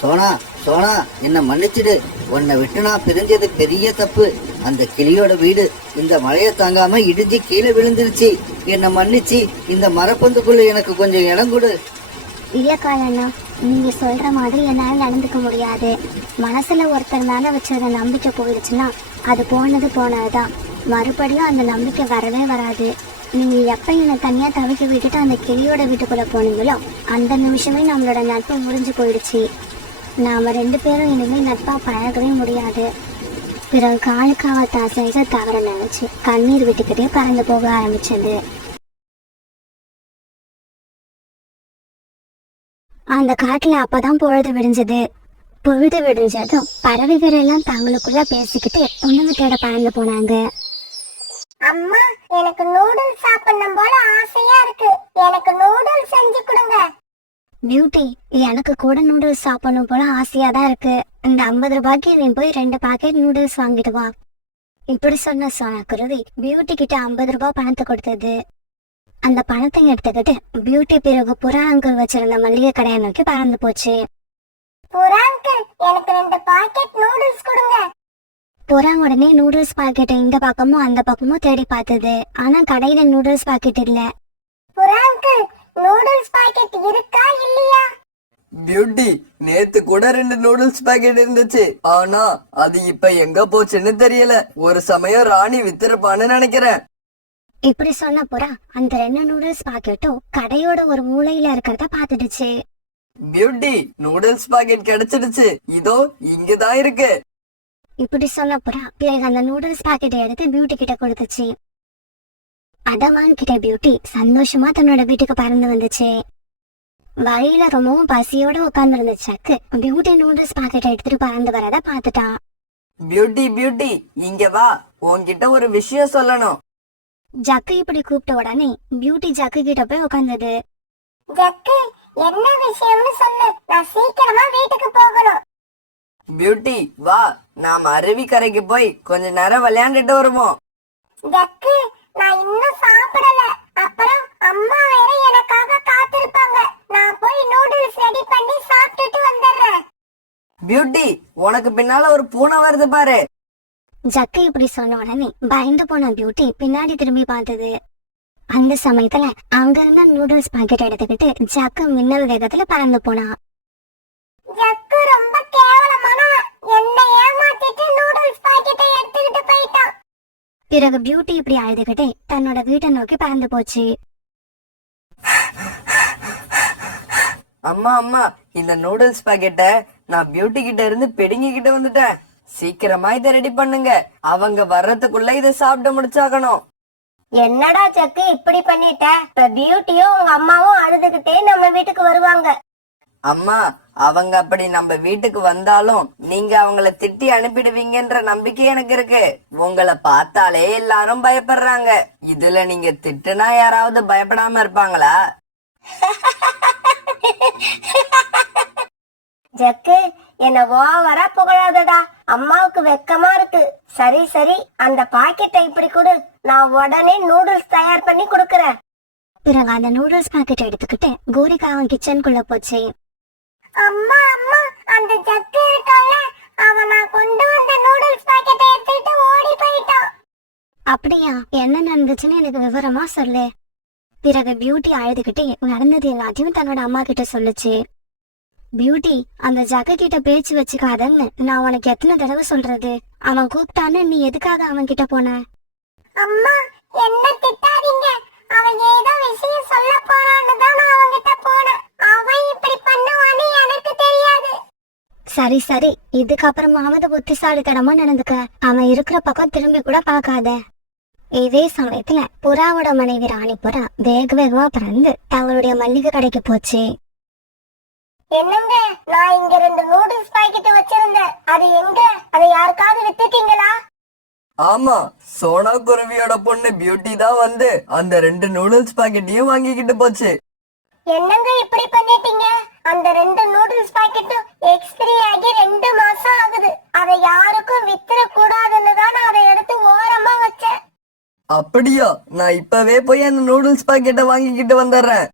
சோனா சோனா என்ன மன்னிச்சிடு, உன்னை விட்டு நான் பிரிஞ்சது பெரிய தப்பு. அந்த கிளியோட வீடு இந்த மழையை தாங்காம இடிஞ்சு கீழே விழுந்துருச்சு. என்னை மன்னிச்சு இந்த மரப்பந்துக்குள்ள எனக்கு கொஞ்சம் இடம் கொடு. இல்ல காலண்ணா, நீங்க சொல்ற மாதிரி என்னால நடந்துக்க முடியாது. மனசுல ஒருத்தர் மேல வச்சிருந்த நம்பிக்கை போயிடுச்சுன்னா அது போனதுதான். மறுபடியும் அந்த நம்பிக்கை வரவே வராது. நீங்க எப்ப என்னை தனியா தவிக்க விட்டுட்டு அந்த கிளியோட வீட்டுக்குள்ள போனீங்களோ அந்த நிமிஷமே நம்மளோட நட்பு முறிஞ்சு போயிடுச்சு. நாம 2 பேரும் இனிமேல் நட்பா பழகவே முடியாது. பிறகு காலுக்காக தான் செய்த தவற நினைச்சு கண்ணீர் விட்டுக்கிட்டே பறந்து போக ஆரம்பிச்சது. அந்த காட்டுல அப்பதான் பொழுது விடிஞ்சது. பொழுது விடிஞ்சதும் பறவைகள் எல்லாம் தங்களுக்குள்ள பேசிக்கிட்டு உணவு தேட பறந்து போனாங்க. அம்மா, எனக்கு நூடுல்ஸ் சாப்பிடணும் போல ஆசையா இருக்கு. எனக்கு நூடுல்ஸ் செஞ்சு கொடுங்க. பியூட்டி, எனக்கு கூட நூடுல்ஸ் சாப்பிடணும் போல ஆசையா தான் இருக்கு. இந்த 50 ரூபாய்க்கு நீ போய் 2 பாக்கெட் நூடுல்ஸ் வாங்கிட்டு வா. இப்படி சொன்ன சோனா குருவி பியூட்டி கிட்ட 50 ரூபாய் பணத்தை கொடுத்தது. அந்த பணத்தை எடுத்துக்கிட்டு பியூட்டி பிறகு புறா அங்கிள் வச்சிருந்த மளிகை கடையை நோக்கி பறந்து போச்சு. புறா அங்கிள், எனக்கு 2 பாக்கெட் நூடுல்ஸ் கொடுங்க. புறா உடனே நூடுல்ஸ் பாக்கெட்டை இந்த பக்கமும் அந்த பக்கமும் தேடி பார்த்தது. ஆனா கடையில நூடுல்ஸ் பாக்கெட் இல்ல. புறா அங்கிள், நூடுல்ஸ் பாக்கெட் இருக்கா இல்லையா? பியூட்டி, நேத்து கூட 2 நூடுல்ஸ் பாக்கெட் இருந்துச்சு. ஆனா அது இப்ப எங்க போச்சுன்னு தெரியல. ஒரு சமயம் ராணி வித்திருப்பான்னு நினைக்கிறேன். இப்படி சொன்ன புறா அந்த 2 நூடுல்ஸ் பாக்கெட்டும் கடையோட ஒரு மூலையில இருக்கிறத பாத்துடுச்சு. பியூட்டி, நூடுல்ஸ் பாக்கெட் கிடைச்சிடுச்சு. இதோ இங்கதான் இருக்கு. இப்படி சொன்ன புறா பிறகு அந்த நூடுல்ஸ் பாக்கெட்டை எடுத்து பியூட்டி கிட்ட கொடுத்துச்சு. அத வாங்கிட்ட பியூட்டி சந்தோஷமா தன்னோட வீட்டுக்கு பறந்து வந்துச்சு. வழியில ரொம்பவும் பசியோட உட்கார்ந்து இருந்த சக்கு பியூட்டி நூடுல்ஸ் பாக்கெட்டை எடுத்துட்டு பறந்து வரத பாத்துட்டான். பியூட்டி பியூட்டி, இங்க வா, உன்கிட்ட ஒரு விஷயம் சொல்லணும். ஜக்கு இப்படி கூப்பிட்ட உடனே பியூட்டி ஜக்கு கிட்ட போய் உட்கார்ந்தது. ஜக்கு, என்ன விஷயம்னு சொல்லு, நான் சீக்கிரமா வீட்டுக்கு போகணும். பியூட்டி வா, நாம் அருவிக்கரைக்கு போய் கொஞ்ச நேரம் விளையாண்டுட்டு வருவோம். ஜக்கு, நான் இன்னும் சாப்பிடல. அப்புறம் அம்மா வேற எனக்காக காத்திருப்பாங்க. நான் போய் நூடுல்ஸ் ரெடி பண்ணி சாப்பிட்டுட்டு வந்துடுறேன். பியூட்டி, உனக்கு பின்னால ஒரு பூனை வருது பாரு. ஜக்கு இப்படி சொன்ன உடனே பயந்து போன பியூட்டி பின்னாடி திரும்பி பார்த்தது. அந்த சமயத்துல அங்க இருந்த நூடுல்ஸ் பாக்கெட் எடுத்துக்கிட்டு ஜக்கு மின்னல் வேகத்துல பறந்து போனா. ஜக்கு ரொம்ப கேவலமானவன். என்னை ஏமாத்திட்டு நூடுல்ஸ் பாக்கெட்டை எடுத்துக்கிட்டு போயிட்டான். பிறகு பியூட்டி இப்படி அழுதுகிட்டே தன்னோட வீட்டை நோக்கி பறந்து போச்சு. அம்மா அம்மா, இந்த நூடுல்ஸ் பாக்கெட்ட நான் பியூட்டி கிட்ட இருந்து பிடுங்கிக்கிட்டு வந்துட்டேன். சீக்கிரமா இதை ரெடி பண்ணுங்க. அவங்க வர்றதுக்குள்ள இதை சாப்பிட்டு முடிச்சாகணும். என்னடா ஜக்கு இப்படி பண்ணிட்ட? இப்ப பியூட்டியும் உங்க அம்மாவும் அழுதுகிட்டே நம்ம வீட்டுக்கு வருவாங்க. அம்மா, அவங்க அப்படி நம்ம வீட்டுக்கு வந்தாலும் நீங்க அவங்கள திட்டி அனுப்பிடுவீங்கன்ற நம்பிக்கை எனக்கு இருக்கு. உங்களை பார்த்தாலே எல்லாரும் பயப்படுறாங்க. இதுல நீங்க திட்டுனா யாராவது பயப்படாம இருப்பாங்களா? ஜக்கு, என்ன ஓவரா புகழாதடா. அம்மாவுக்கு வெக்கமா இருக்கு. சரி சரி, அந்த பாக்கெட்டை இப்படி கொடு, நான் உடனே நூடுல்ஸ் தயார் பண்ணி கொடுக்கறேன். பிறகு அந்த நூடுல்ஸ் பாக்கெட் எடுத்துக்கிட்டு கோரிக்கா அவன் கிச்சனுக்குள்ள போச்சு. அம்மா அம்மா, அந்த ஜக்கு இருக்கான்ல, அவன் நான் கொண்டு வந்த நூடுல்ஸ் பாக்கெட்டை எடுத்துட்டு ஓடி போயிட்டான். அப்படியா, என்ன நடந்துச்சுன்னு எனக்கு விவரமா சொல்லு. பிறகு பியூட்டி அழுதுகிட்டே நடந்தது எல்லாத்தையும் தன்னோட அம்மா கிட்ட சொல்லுச்சு. பியூட்டி, அந்த ஜக்கு கிட்ட பேச்சு வச்சுக்காதன்னு நான் உனக்கு எத்தனை தடவை சொல்றது? அவன் கூப்பிட்டான்னு நீ எதுக்காக அவன் கிட்ட போன? அம்மா, என்ன திட்டாதீங்க. அவன் ஏதோ விஷயம் சொல்ல போறான்னு தான் நான் அவன்கிட்ட போனேன். அவன் இப்படி பண்ணுவான்னு எனக்கு தெரியாது. சரி சரி, இதுக்கப்புறமாவது புத்திசாலித்தனமா நடந்துக்க. அவன் இருக்கிற பக்கம் திரும்பி கூட பார்க்காத. இதே சமயத்துல புறாவோட மனைவி ராணி புறா வேக வேகமா பறந்து தங்களுடைய மல்லிகை கடைக்கு போச்சு. என்னங்க, நான் இங்க 2 நூடுல்ஸ் பாக்கெட் வச்சிருந்தேன். அது எங்க? அதை யாருக்காவது வித்துட்டீங்களா? ஆமா, சோனா குருவியோட பொண்ணு பியூட்டி தான் வந்து அந்த 2 நூடுல்ஸ் பாக்கெட்டையும் வாங்கிக்கிட்டு போச்சு. என்னங்க இப்படி பண்ணிட்டீங்க? அந்த 2 நூடுல்ஸ் பாக்கெட்டும் எக்ஸ்பிரி ஆகி 2 மாசம் ஆகுது. அதை யாருக்கும் வித்துற கூடாதுன்னு தான் நான் அதை எடுத்து ஓரமா வச்சேன். அப்படியா? நான் இப்பவே போய் அந்த நூடுல்ஸ் பாக்கெட்டை வாங்கிக்கிட்டு வந்துடுறேன்.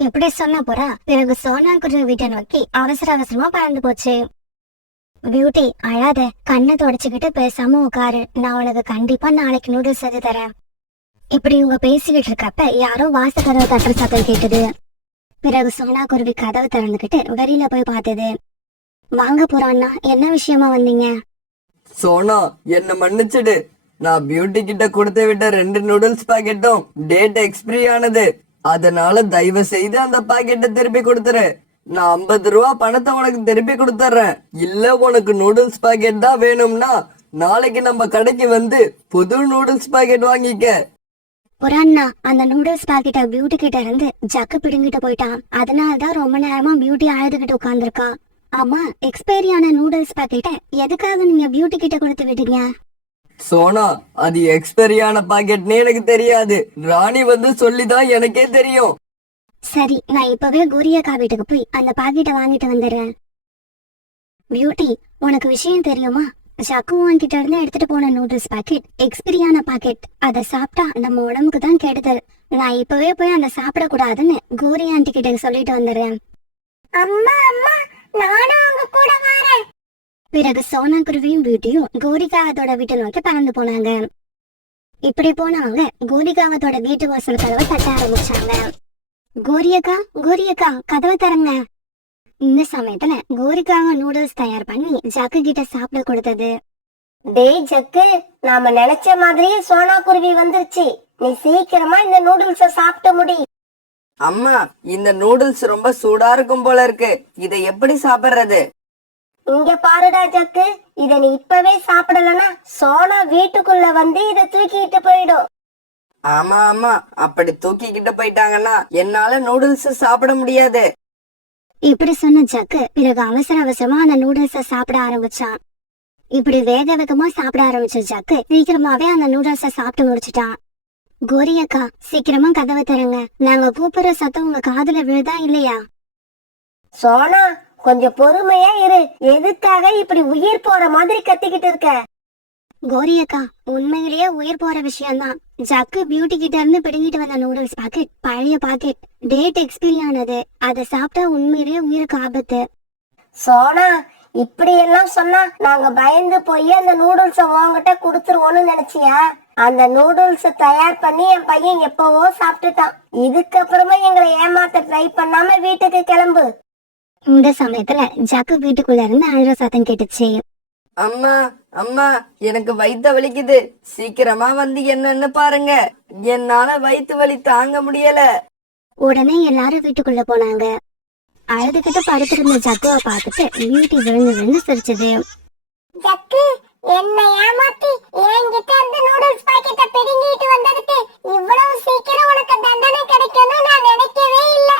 இப்படி சொன்ன போறா பிறகு சோனா குருவி வீட்டை நோக்கி அவசர அவசரமா பறந்து போச்சு. பியூட்டி, அழாத, கண்ணை தொடச்சுக்கிட்டு பேசாம உட்காரு. நான் உனக்கு கண்டிப்பா நாளைக்கு நூடுல்ஸ் செஞ்சு தரேன். இப்படி இவங்க பேசிக்கிட்டு இருக்கப்ப யாரோ வாச கதவை தட்டுற சத்தம் கேட்டது. பிறகு சோனா குருவி கதவை திறந்துகிட்டு வெளியில போய் பார்த்தது. வாங்க புறாண்ணா, என்ன விஷயமா வந்தீங்க? சோனா, என்ன மன்னிச்சிடு. நான் பியூட்டி கிட்ட கொடுத்து விட்ட 2 நூடுல்ஸ் பாக்கெட்டும் டேட் எக்ஸ்பிரி ஆனது. அதனால தயவு செய்து அந்த பாக்கெட்டை திருப்பி கொடுத்துரு. நான் 50 ரூபா பணத்தை உனக்கு திருப்பி கொடுத்துறேன். இல்ல உனக்கு நூடுல்ஸ் பாக்கெட் தான் வேணும்னா நாளைக்கு நம்ம கடைக்கு வந்து புது நூடுல்ஸ் பாக்கெட் வாங்கிக்க. புறாண்ணா, அந்த நூடுல்ஸ் பாக்கெட்டை பியூட்டி கிட்ட இருந்து ஜக்கு பிடுங்கிட்டு போயிட்டான். அதனாலதான் ரொம்ப நேரமா பியூட்டி அழுதுகிட்டு உட்கார்ந்துருக்கா. ஆமா, எக்ஸ்பைரி ஆன நூடுல்ஸ் பாக்கெட்டை எதுக்காக நீங்க பியூட்டி கிட்ட கொடுத்து விட்டீங்க? சோனா, அது எக்ஸ்பைரி ஆன பாக்கெட்னே எனக்கு தெரியாது. ராணி வந்து சொல்லிதான் எனக்கே தெரியும். சரி, நான் இப்பவே கோரியக்கா வீட்டுக்கு போய் அந்த பாக்கெட்டை வாங்கிட்டு வந்துடுறேன். பியூட்டி, உனக்கு விஷயம் தெரியுமா? ஜக்குவான் கிட்ட இருந்து எடுத்துட்டு போன நூடுல்ஸ் பாக்கெட் எக்ஸ்பிரியான பாக்கெட். அதை சாப்பிட்டா நம்ம உடம்புக்கு தான் கெடுதல். நான் இப்பவே போய் அந்த சாப்பிட கூடாதுன்னு கோரி ஆண்டி கிட்ட சொல்லிட்டு வந்துடுறேன். அம்மா அம்மா, நானும் உங்க கூட வரேன். பிறகு சோனா குருவியும் பியூட்டியும் கோரிகாவத்தோட வீட்டை நோக்கி பறந்து போனாங்க. இப்படி போனவங்க கோரிகாவத்தோட வீட்டு வாசல் கதவை தட்ட ஆரம்பிச்சாங்க. கோரியக்கா, கோரியக்கா, கதவை தரங்க. இந்த சமயத்துல கோரிக்காக நூடுல்ஸ் தயார் பண்ணி ஜக்கு கிட்ட சாப்பிட கொடுத்தது. டேய் ஜக்கு, நாம நினைச்ச மாதிரியே சோனா குருவி வந்துருச்சு. நீ சீக்கிரமா இந்த நூடுல்ஸ சாப்பிட்டு முடி. அம்மா, இந்த நூடுல்ஸ் ரொம்ப சூடா இருக்கும் போல இருக்கு. இதை எப்படி சாப்பிடுறது? இங்க பாருடா ஜக்கு, இத நீ இப்பவே சாப்பிடலனா சோனா வீட்டுக்குள்ள வந்து இத தூக்கிட்டு போயிடும். ஆமா ஆமா, அப்படி தூக்கிக்கிட்டு போயிட்டாங்கன்னா என்னால நூடுல்ஸ் சாப்பிட முடியாது. இப்படி சொன்ன ஜக்கு பிறகு அவசர அவசரமா அந்த நூடுல்ஸ சாப்பிட ஆரம்பிச்சான். இப்படி வேக வேகமா சாப்பிட ஆரம்பிச்ச ஜக்கு சீக்கிரமாவே அந்த நூடுல்ஸ சாப்பிட்டு முடிச்சிட்டான். கோரியக்கா, சீக்கிரமா கதவை தரங்க. நாங்க கூப்பிடுற சத்தம் உங்க காதுல விழுதா இல்லையா? சோனா, கொஞ்சம் பொறுமையா இரு. எதுக்காக இப்படி உயிர் போற மாதிரி கத்திக்கிட்டு இருக்க? கோரியக்கா, உண்மையிலேயே உயிர் போற விஷயம்தான். ஜக்கு பியூட்டி கிட்ட இருந்து பிடுங்கிட்டு வந்த நூடுல்ஸ் பாக்கெட் பழைய பாக்கெட், டேட் எக்ஸ்பைரி ஆனது. அதை சாப்பிட்டா உண்மையிலேயே உயிருக்கு ஆபத்து. சோனா, இப்படி எல்லாம் சொன்னா நாங்க பயந்து போய் அந்த நூடுல்ஸ உங்ககிட்ட குடுத்துருவோம்னு நினைச்சியா? அந்த நூடுல்ஸ் தயார் பண்ணி என் பையன் எப்பவோ சாப்பிட்டுட்டான். இதுக்கப்புறமா எங்களை ஏமாத்த ட்ரை பண்ணாம வீட்டுக்கு கிளம்பு. இந்த சமயத்துல ஜக்கு வீட்டுக்குள்ள இருந்து அழுற சத்தம் கேட்டுச்சு. அம்மா அம்மா, எனக்கு வயித்த வலிக்குது. சீக்கிரமா வந்து என்னன்னு பாருங்க. என்னால வயித்து வலி தாங்க முடியல. உடனே எல்லாரும் வீட்டுக்குள்ள போனாங்க. அழுதுகிட்டு படுத்திருந்த ஜக்குவை பார்த்துட்டு பியூட்டி விழுந்து விழுந்து சிரிச்சது. ஜக்கு, என்ன ஏமாத்தி என்கிட்ட அந்த நூடுல்ஸ் பாக்கெட்டை பிடுங்கிட்டு வந்ததுக்கு இவ்வளவு சீக்கிரம் உனக்கு தண்டனை கிடைக்கும்னு நான் நினைக்கவே இல்ல.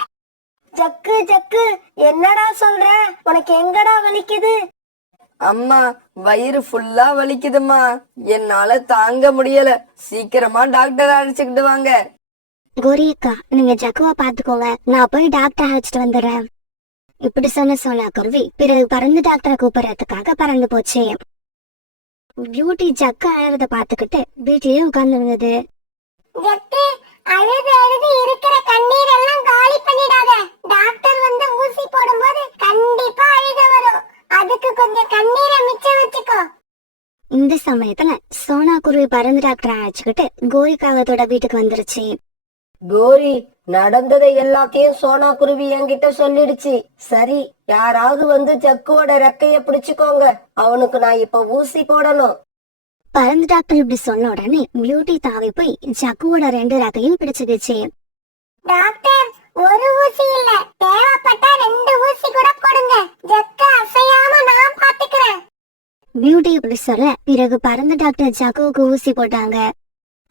ஜக்கு ஜக்கு, என்னடா சொல்ற? உனக்கு எங்கடா வலிக்குது? அம்மா, வயிறு ஃபுல்லா வலிக்குதுமா. என்னால தாங்க முடியல. சீக்கிரமா டாக்டர் அழைச்சுக்கிட்டு வாங்க. கோரியக்கா, நீங்க ஜக்குவா பாத்துக்கோங்க, நான் போய் டாக்டர் அழைச்சிட்டு வந்துடுறேன். இப்படி சொன்ன சோனா குருவி பிறகு பறந்து டாக்டரை கூப்பிடறதுக்காக பறந்து போச்சு. பியூட்டி ஜக்கு அழறத பாத்துக்கிட்டு வீட்டிலேயே உட்கார்ந்து இருந்தது. ஜக்கு, அழுது அழுது இருக்கிற கண்ணீர் எல்லாம் காலி பண்ணிடாத. டாக்டர் வந்து ஊசி போடும்போது கண்டிப்பா அழுக வரும். அதுக்கு கொஞ்சம் கண்ணீரை மிச்சம் வச்சுக்கோ. இந்த சமயத்துல சோனா குருவி பறந்து டாக்டரை அழைச்சுக்கிட்டு கோரிக்காகத்தோட வீட்டுக்கு வந்துருச்சு. கோரி, நடந்ததை எல்லாத்தையும் சோனா குருவி என்கிட்ட சொல்லிடுச்சு. சரி, யாராவது வந்து ஜக்குவோட ரெக்கைய பிடிச்சுக்கோங்க. அவனுக்கு நான் இப்ப ஊசி போடணும். பறந்து டாக்டர் இப்படி சொன்ன உடனே பியூட்டி தாவி போய் ஜக்குவோட 2 ரெக்கையும் பிடிச்சுக்கிச்சு. டாக்டர், ஒரு ஊசி இல்ல, தேவைப்பட்டா 2 ஊசி கூட போடுங்க. ஜக்க அசையாம நான் பாத்துக்கிறேன். பியூட்டி இப்படி சொல்ல பிறகு பறந்து டாக்டர் ஜக்குவுக்கு ஊசி போட்டாங்க.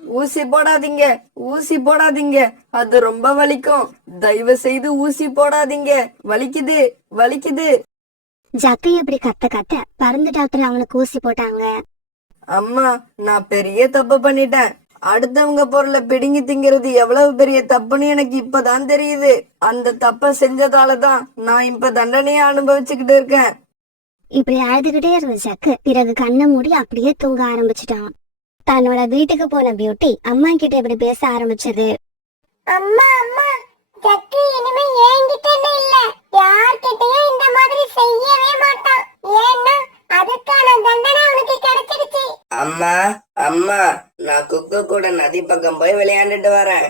ஊசி போடாதீங்க, ஊசி போடாதீங்க. அது ரொம்ப வலிக்கும். தயவு செய்து ஊசி போடாதீங்க. வலிக்குது, வலிக்குது. ஜக்கு இப்படி கத்த கத்த பறந்து டாக்டர் அவனுக்கு ஊசி போட்டாங்க. அம்மா, நான் பெரிய தப்பு பண்ணிட்டேன். அடுத்தவங்க பொருளை பிடுங்கி திங்கிறது எவ்வளவு பெரிய தப்புன்னு எனக்கு இப்பதான் தெரியுது. அந்த தப்ப செஞ்சதாலதான் நான் இப்ப தண்டனையை அனுபவிச்சுக்கிட்டு இருக்கேன். இப்படி அழுதுகிட்டே இருந்த ஜக்கு பிறகு கண்ணை மூடி அப்படியே தூங்க ஆரம்பிச்சிட்டான். தன்னோட வீட்டுக்கு போன பியூட்டி அம்மா கிட்ட இப்படி பேச ஆரம்பிச்சது. அம்மா அம்மா, ஜக்கு இனிமே என்கிட்ட இல்ல, யார்கிட்டயும் இந்த மாதிரி செய்யவே மாட்டான். ஏன்னா அதுக்கான தண்டனை அவனுக்கு கிடைச்சிடுச்சு. அம்மா அம்மா, நான் குக்கு கூட நதி பக்கம் போய் விளையாண்டுட்டு வரேன்.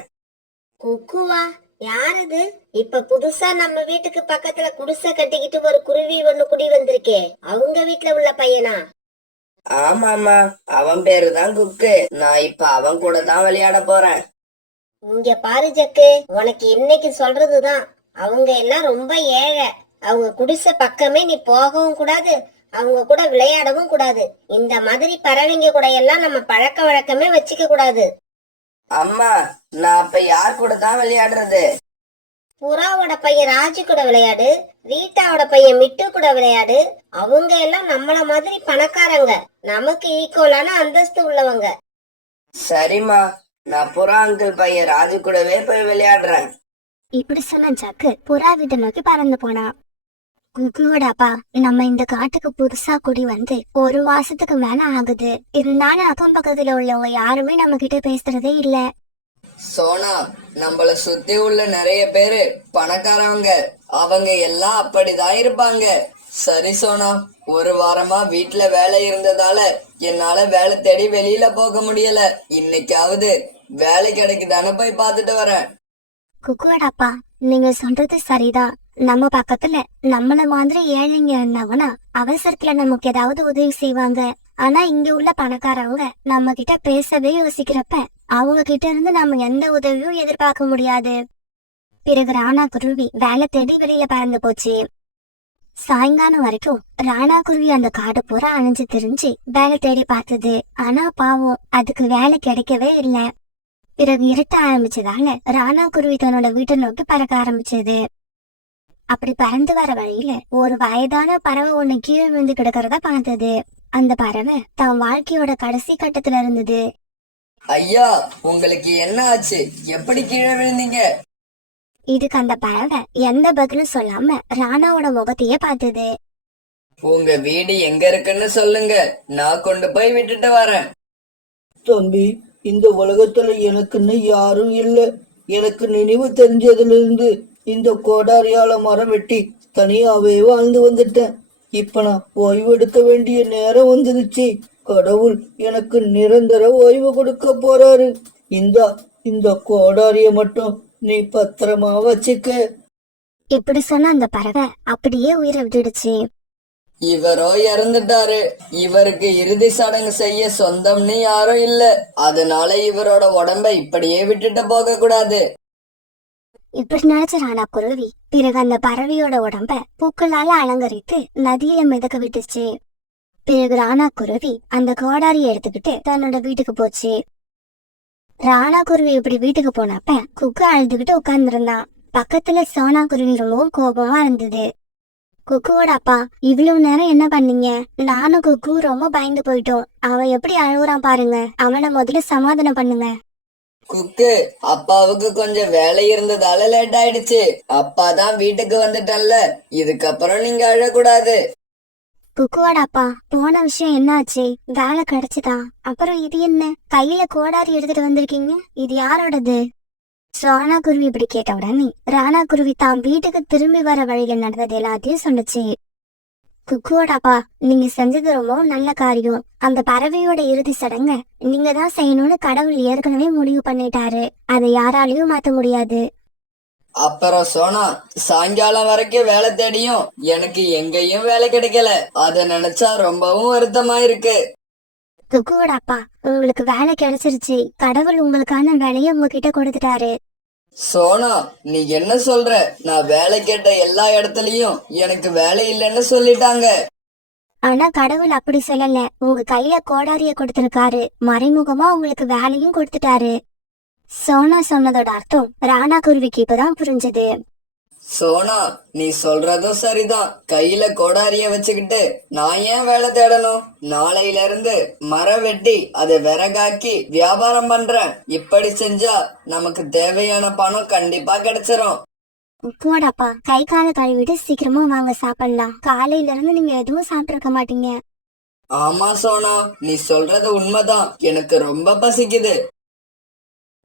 குக்குவா? யாரது? இப்ப புதுசா நம்ம வீட்டுக்கு பக்கத்துல குடிசை கட்டிக்கிட்டு ஒரு குருவி ஒண்ணு குடி வந்திருக்கே, அவங்க வீட்டுல உள்ள பையனா? ஆமாமா, அவன் பேரு தான் குக்கு. நான் இப்ப அவன் கூட தான் விளையாட போறேன். இங்க பாரு ஜக்கு, உனக்கு இன்னைக்கு சொல்றதுதான், அவங்க எல்லாம் ரொம்ப ஏழை. அவங்க குடிசை பக்கமே நீ போகவும் கூடாது, அவங்க கூட விளையாடவும் கூடாது. இந்த மாதிரி பறவைங்க கூட எல்லாம் நம்ம பழக்க வழக்கமே வச்சுக்க கூடாது. அம்மா, நான் அப்ப யார் கூட தான் விளையாடுறது? புறாவோட பையன் ராஜு கூட விளையாடு, ரீட்டாவோட பையன் மிட்டு கூட விளையாடு. அவங்க எல்லாம் நம்மள மாதிரி பணக்காரங்க, நமக்கு ஈக்குவலான அந்தஸ்து உள்ளவங்க. சரிம்மா, நான் புறா அங்கிள் பையன் ராஜு கூடவே போய் விளையாடுறேன். இப்படி சொன்ன ஜக்கு புறா வீட்டை நோக்கி பறந்து போனா. குக்குவோட அப்பா, நம்ம இந்த காட்டுக்கு புதுசா குடி வந்து 1 மாசத்துக்கு மேல ஆகுது. இருந்தாலும் அக்கம் பக்கத்துல உள்ளவங்க யாருமே நம்ம கிட்ட பேசுறதே இல்ல. சோனா, நம்மள சுத்தி உள்ள நிறைய பேரு பணக்காரவங்க, அவங்க எல்லாம் அப்படிதான் இருப்பாங்க. சரி சோனா, 1 வாரமா வீட்டுல வேலை இருந்ததால என்னால வேலை தேடி வெளியில போக முடியல. இன்னைக்காவது வேலை கிடைக்குதானு போய் பார்த்துட்டு வரேன். குக்குவோட அப்பா, நீங்க சொல்றது சரிதான். நம்ம பக்கத்துல நம்மள மாதிரி ஏழைங்க இருந்தாங்கன்னா அவசரத்துல நமக்கு ஏதாவது உதவி செய்வாங்க. ஆனா இங்க உள்ள பணக்காரவங்க நம்ம கிட்ட பேசவே யோசிக்கிறப்ப அவங்க கிட்ட இருந்து நம்ம எந்த உதவியும் எதிர்பார்க்க முடியாது. பிறகு ராணா குருவி வேலை தேடி வெளியில பறந்து போச்சு. சாயங்காலம் வரைக்கும் ராணா குருவி அந்த காடு பூரா அணைஞ்சு திரிஞ்சு வேலை தேடி பார்த்தது. ஆனா பாவம், அதுக்கு வேலை கிடைக்கவே இல்லை. பிறகு இருட்ட ஆரம்பிச்சதால ராணா குருவி தன்னோட வீட்டை நோக்கி பறக்க ஆரம்பிச்சது. அப்படி பறந்து வர வழியில ஒரு வயதான பறவை ஒண்ணு கீழே விழுந்து கிடக்கிறத பார்த்தது. அந்த பறவை தன் வாழ்க்கையோட கடைசி கட்டத்துல இருந்தது. ஐயா, உங்களுக்கு என்ன ஆச்சு? எப்படி கீழே விழுந்தீங்க? இதுக்கு அந்த பறவை எந்த பதிலும் சொல்லாம ராணாவோட முகத்தையே பார்த்தது. உங்க வீடு எங்க இருக்குன்னு சொல்லுங்க, நான் கொண்டு போய் விட்டுட்டு வரேன். தம்பி, இந்த உலகத்துல எனக்குன்னு யாரும் இல்ல. எனக்கு நினைவு தெரிஞ்சதுல இருந்து இந்த கோடாரியால மரம் வெட்டி தனியாவே வாழ்ந்து வந்துட்டேன். இப்ப நான் ஓய்வு எடுக்க வேண்டிய நேரம் வந்துருச்சு. கடவுள் எனக்கு நிரந்தர ஓய்வு கொடுக்க போறாரு. இந்த கோடாரிய மட்டும் நீ பத்திரமா வச்சுக்க. இப்படி சொன்ன அந்த பறவை அப்படியே உயிரை விட்டுடுச்சு. இவரோ இறந்துட்டாரு. இவருக்கு இறுதி சடங்கு செய்ய சொந்தம்னு யாரும் இல்ல. அதனால இவரோட உடம்ப இப்படியே விட்டுட்டு போக கூடாது. இப்படி நினைச்ச ராணா குருவி பிறகு அந்த பறவையோட உடம்ப பூக்களால அலங்கரித்து நதியில மிதக்க விட்டுச்சு. பிறகு ராணா குருவி அந்த கோடாரியை எடுத்துக்கிட்டு தன்னோட வீட்டுக்கு போச்சு. ராணா குருவி இப்படி வீட்டுக்கு போனப்ப குக்கு அழுதுகிட்டு உட்கார்ந்துருந்தான். பக்கத்துல சோனா குருவி ரொம்பவும் கோபமா இருந்தது. குக்குவோட அப்பா, இவ்வளவு நேரம் என்ன பண்ணீங்க? நானும் குக்கு ரொம்ப பயந்து போயிட்டோம். அவன் எப்படி அழுகுறான் பாருங்க, அவனை முதல்ல சமாதானம் பண்ணுங்க. குக்கு, அப்பாவுக்கு கொஞ்சம் வேலை இருந்ததால லேட் ஆயிடுச்சு. அப்பா தான் வீட்டுக்கு வந்துட்டன்ல, இதுக்கப்புறம் நீங்க அழக்கூடாது. குக்குவோட அப்பா, போன விஷயம் என்னாச்சு? வேலை கிடைச்சுதா? அப்புறம் இது என்ன கையில கோடாரி எடுத்துட்டு வந்திருக்கீங்க? இது யாரோடது? சோனா குருவி இப்படி கேட்ட உடனே ராணா குருவி தான் வீட்டுக்கு திரும்பி வர வழியில நடந்தது எல்லாத்தையும் சொன்னுச்சு. குக்குவோட அப்பா, நீங்க செஞ்சது ரொம்ப நல்ல காரியம். அந்த பறவையோட இறுதி சடங்க நீங்க தான் செய்யணும்னு கடவுள் ஏற்கனவே முடிவு பண்ணிட்டாரு. அதை யாராலையும் மாத்த முடியாது. அப்புறம் சோனா, சாயங்காலம் வரைக்கும் வேலை தேடியும் எனக்கு எங்கேயும் வேலை கிடைக்கல. அத நினைச்சா ரொம்பவும் வருத்தமா இருக்கு. குக்குவோட அப்பா, உங்களுக்கு வேலை கிடைச்சிருச்சு. கடவுள் உங்களுக்கான வேலையை உங்ககிட்ட கொடுத்துட்டாரு. சோனா, நீ என்ன சொல்ற? நான் வேலை கேட்ட எல்லா இடத்துலயும் எனக்கு வேலை இல்லைன்னு சொல்லிட்டாங்க. ஆனா கடவுள் அப்படி சொல்லல. உங்க கையில கோடாரிய கொடுத்திருக்காரு. மறைமுகமா உங்களுக்கு வேலையும் கொடுத்துட்டாரு. சோனா சொன்னதோட அர்த்தம் ராணா குருவிக்கு இப்பதான் புரிஞ்சது. சோனா, நீ சொல்றதும் சரிதான். கையில கோடாரிய வச்சுக்கிட்டு நான் ஏன் வேலை தேடணும்? நாளையில இருந்து மரம் வெட்டி அதை விறகாக்கி வியாபாரம் பண்றேன். இப்படி செஞ்சா நமக்கு தேவையான பணம் கண்டிப்பா கிடைச்சிரும். போடப்பா, கை கால கழுவிட்டு சீக்கிரமா வாங்க சாப்பிடலாம். காலையில இருந்து நீங்க எதுவும் சாப்பிட்டு இருக்க மாட்டீங்க. ஆமா சோனா, நீ சொல்றது உண்மைதான். எனக்கு ரொம்ப பசிக்குது.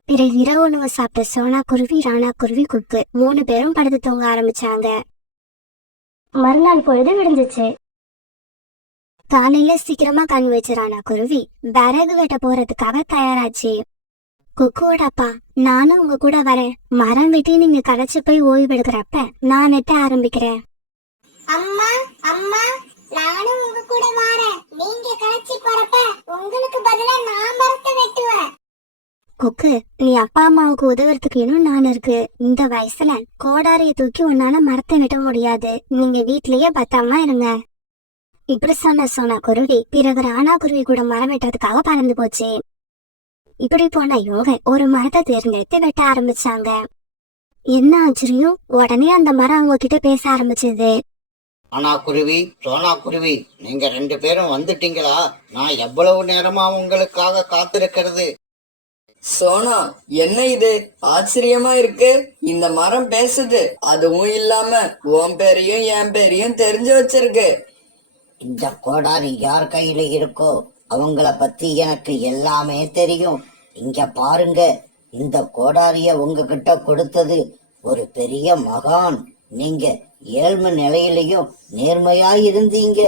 பிறகு இரவு உணவு சாப்பிட்ட சோனா குருவி, ராணா குருவி, குக்கு 3 பேரும் படுத்து தூங்க ஆரம்பிச்சாங்க. மறுநாள் பொழுது விடிஞ்சிச்சு. காலையில சீக்கிரமா கண் வச்ச ராணா குருவி விறகு வெட்ட போறதுக்காக தயாராச்சு. குக்குவோட அப்பா, நானும் உங்க கூட வரேன். மரம் வெட்டி நீங்க களைச்சு போய் ஓய்வு எடுக்கிறப்ப நான் நெட்ட ஆரம்பிக்கிறேன். அம்மா அம்மா, நானும் உங்க கூட வரேன். நீங்க களைச்சி போறப்ப உங்களுக்கு பதிலா நான் மரத்தை வெட்டுவேன். குக்கு, நீ அப்பா அம்மாவுக்கு உதவுறதுக்கு இன்னும் நான் இருக்கு. இந்த வயசுல கோடாரிய தூக்கி உன்னால மரத்தை வெட்ட முடியாது. நீங்க வீட்லயே பத்திரமா இருங்க. இப்படி சொன்ன சோனா குருவி பிறகு ராணா குருவி கூட மரம் வெட்டுறதுக்காக பறந்து போச்சு. இப்படி போன இவங்க ஒரு மரத்தை தேர்ந்தெடுத்து வெட்ட ஆரம்பிச்சாங்க. என்ன ஆச்சரியம், உடனே அந்த மரம் அவங்க கிட்ட பேச ஆரம்பிச்சது. ஆனா குருவி, சோனா குருவி, நீங்க 2 பேரும் வந்துட்டீங்களா? நான் எவ்வளவு நேரமா உங்களுக்காக காத்திருக்கிறது. சோனா, என்ன இது ஆச்சரியமா இருக்கு. இந்த மரம் பேசுது. அதுவும் இல்லாம உன் பேரையும் என் பேரையும் தெரிஞ்சு வச்சிருக்கு. இந்த கோடாரி யார் கையில இருக்கோ அவங்கள பத்தி எனக்கு எல்லாமே தெரியும். இங்க பாருங்க, இந்த கோடாரிய உங்ககிட்ட கொடுத்தது ஒரு பெரிய மகான். நீங்க ஏழ்மை நிலையிலையும் நேர்மையா இருந்தீங்க.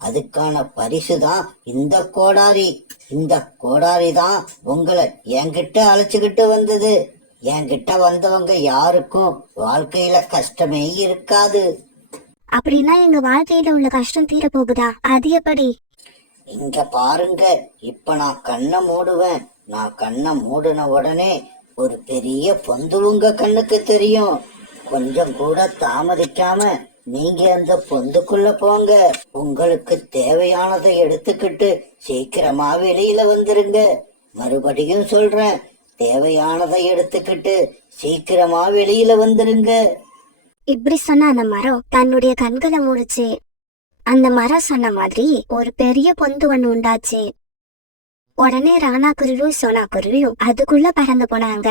அதுக்கான பரிசு தான் இந்த கோடாரி. இந்த கோடாரி தான் உங்களை என்கிட்ட அழைச்சுக்கிட்டு வந்தது. என்கிட்ட வந்தவங்க யாருக்கும் வாழ்க்கையில கஷ்டமே இருக்காது. அப்படின்னா எங்க வாழ்க்கையில உள்ள கஷ்டம் தீர போகுதா? அது எப்படி? இங்க பாருங்க, இப்ப நான் கண்ணை மூடுவேன். நான் கண்ணை மூடின உடனே ஒரு பெரிய பொந்து உங்க கண்ணுக்கு தெரியும். கொஞ்சம் கூட தாமதிக்காம நீங்க அந்த பொந்துக்குள்ள போங்க. உங்களுக்கு தேவையானதை எடுத்துக்கிட்டு சீக்கிரமா வெளியில வந்துருங்க. மறுபடியும் சொல்றேன், தேவையானதை எடுத்துக்கிட்டு சீக்கிரமா வெளியில வந்துருங்க. இப்படி சொன்ன அந்த மரம் தன்னுடைய கண்களை மூடுச்சு. அந்த மரம் சொன்ன மாதிரி ஒரு பெரிய பொந்து ஒண்ணு உண்டாச்சு. உடனே ராணா குருவியும் சோனா குருவியும் அதுக்குள்ள பறந்து போனாங்க.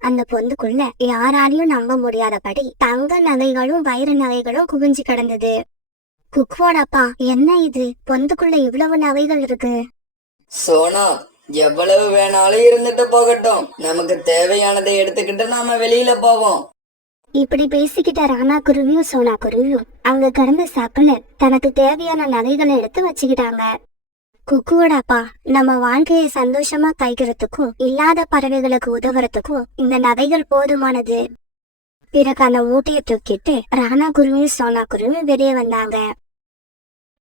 அந்த பொந்துக்குள்ள யாராலையும் நம்ப முடியாதபடி தங்க நகைகளும் வைர நகைகளும் குவிஞ்சு கிடந்தது. குக்குவோட அப்பா, என்ன இது, பொந்துக்குள்ள இவ்வளவு நகைகள் இருக்கு? சோனா, எவ்வளவு வேணாலும் இருந்துட்டு போகட்டும். நமக்கு தேவையானதை எடுத்துக்கிட்டு நாம வெளியில போவோம். இப்படி பேசிக்கிட்ட ராணா குருவியும் சோனா குருவியும் அங்க கிடந்த சாக்குல தனக்கு தேவையான நகைகளை எடுத்து வச்சுக்கிட்டாங்க. குக்குவோட அப்பா, நம்ம வாழ்க்கையை சந்தோஷமா கைக்கிறதுக்கும் இல்லாத பறவைகளுக்கு உதவுறதுக்கும் இந்த நகைகள் போதுமானது. பிறகு அந்த மூட்டையை தூக்கிட்டு ராணா குருவியும் சோனா குருவியும் வெளியே வந்தாங்க.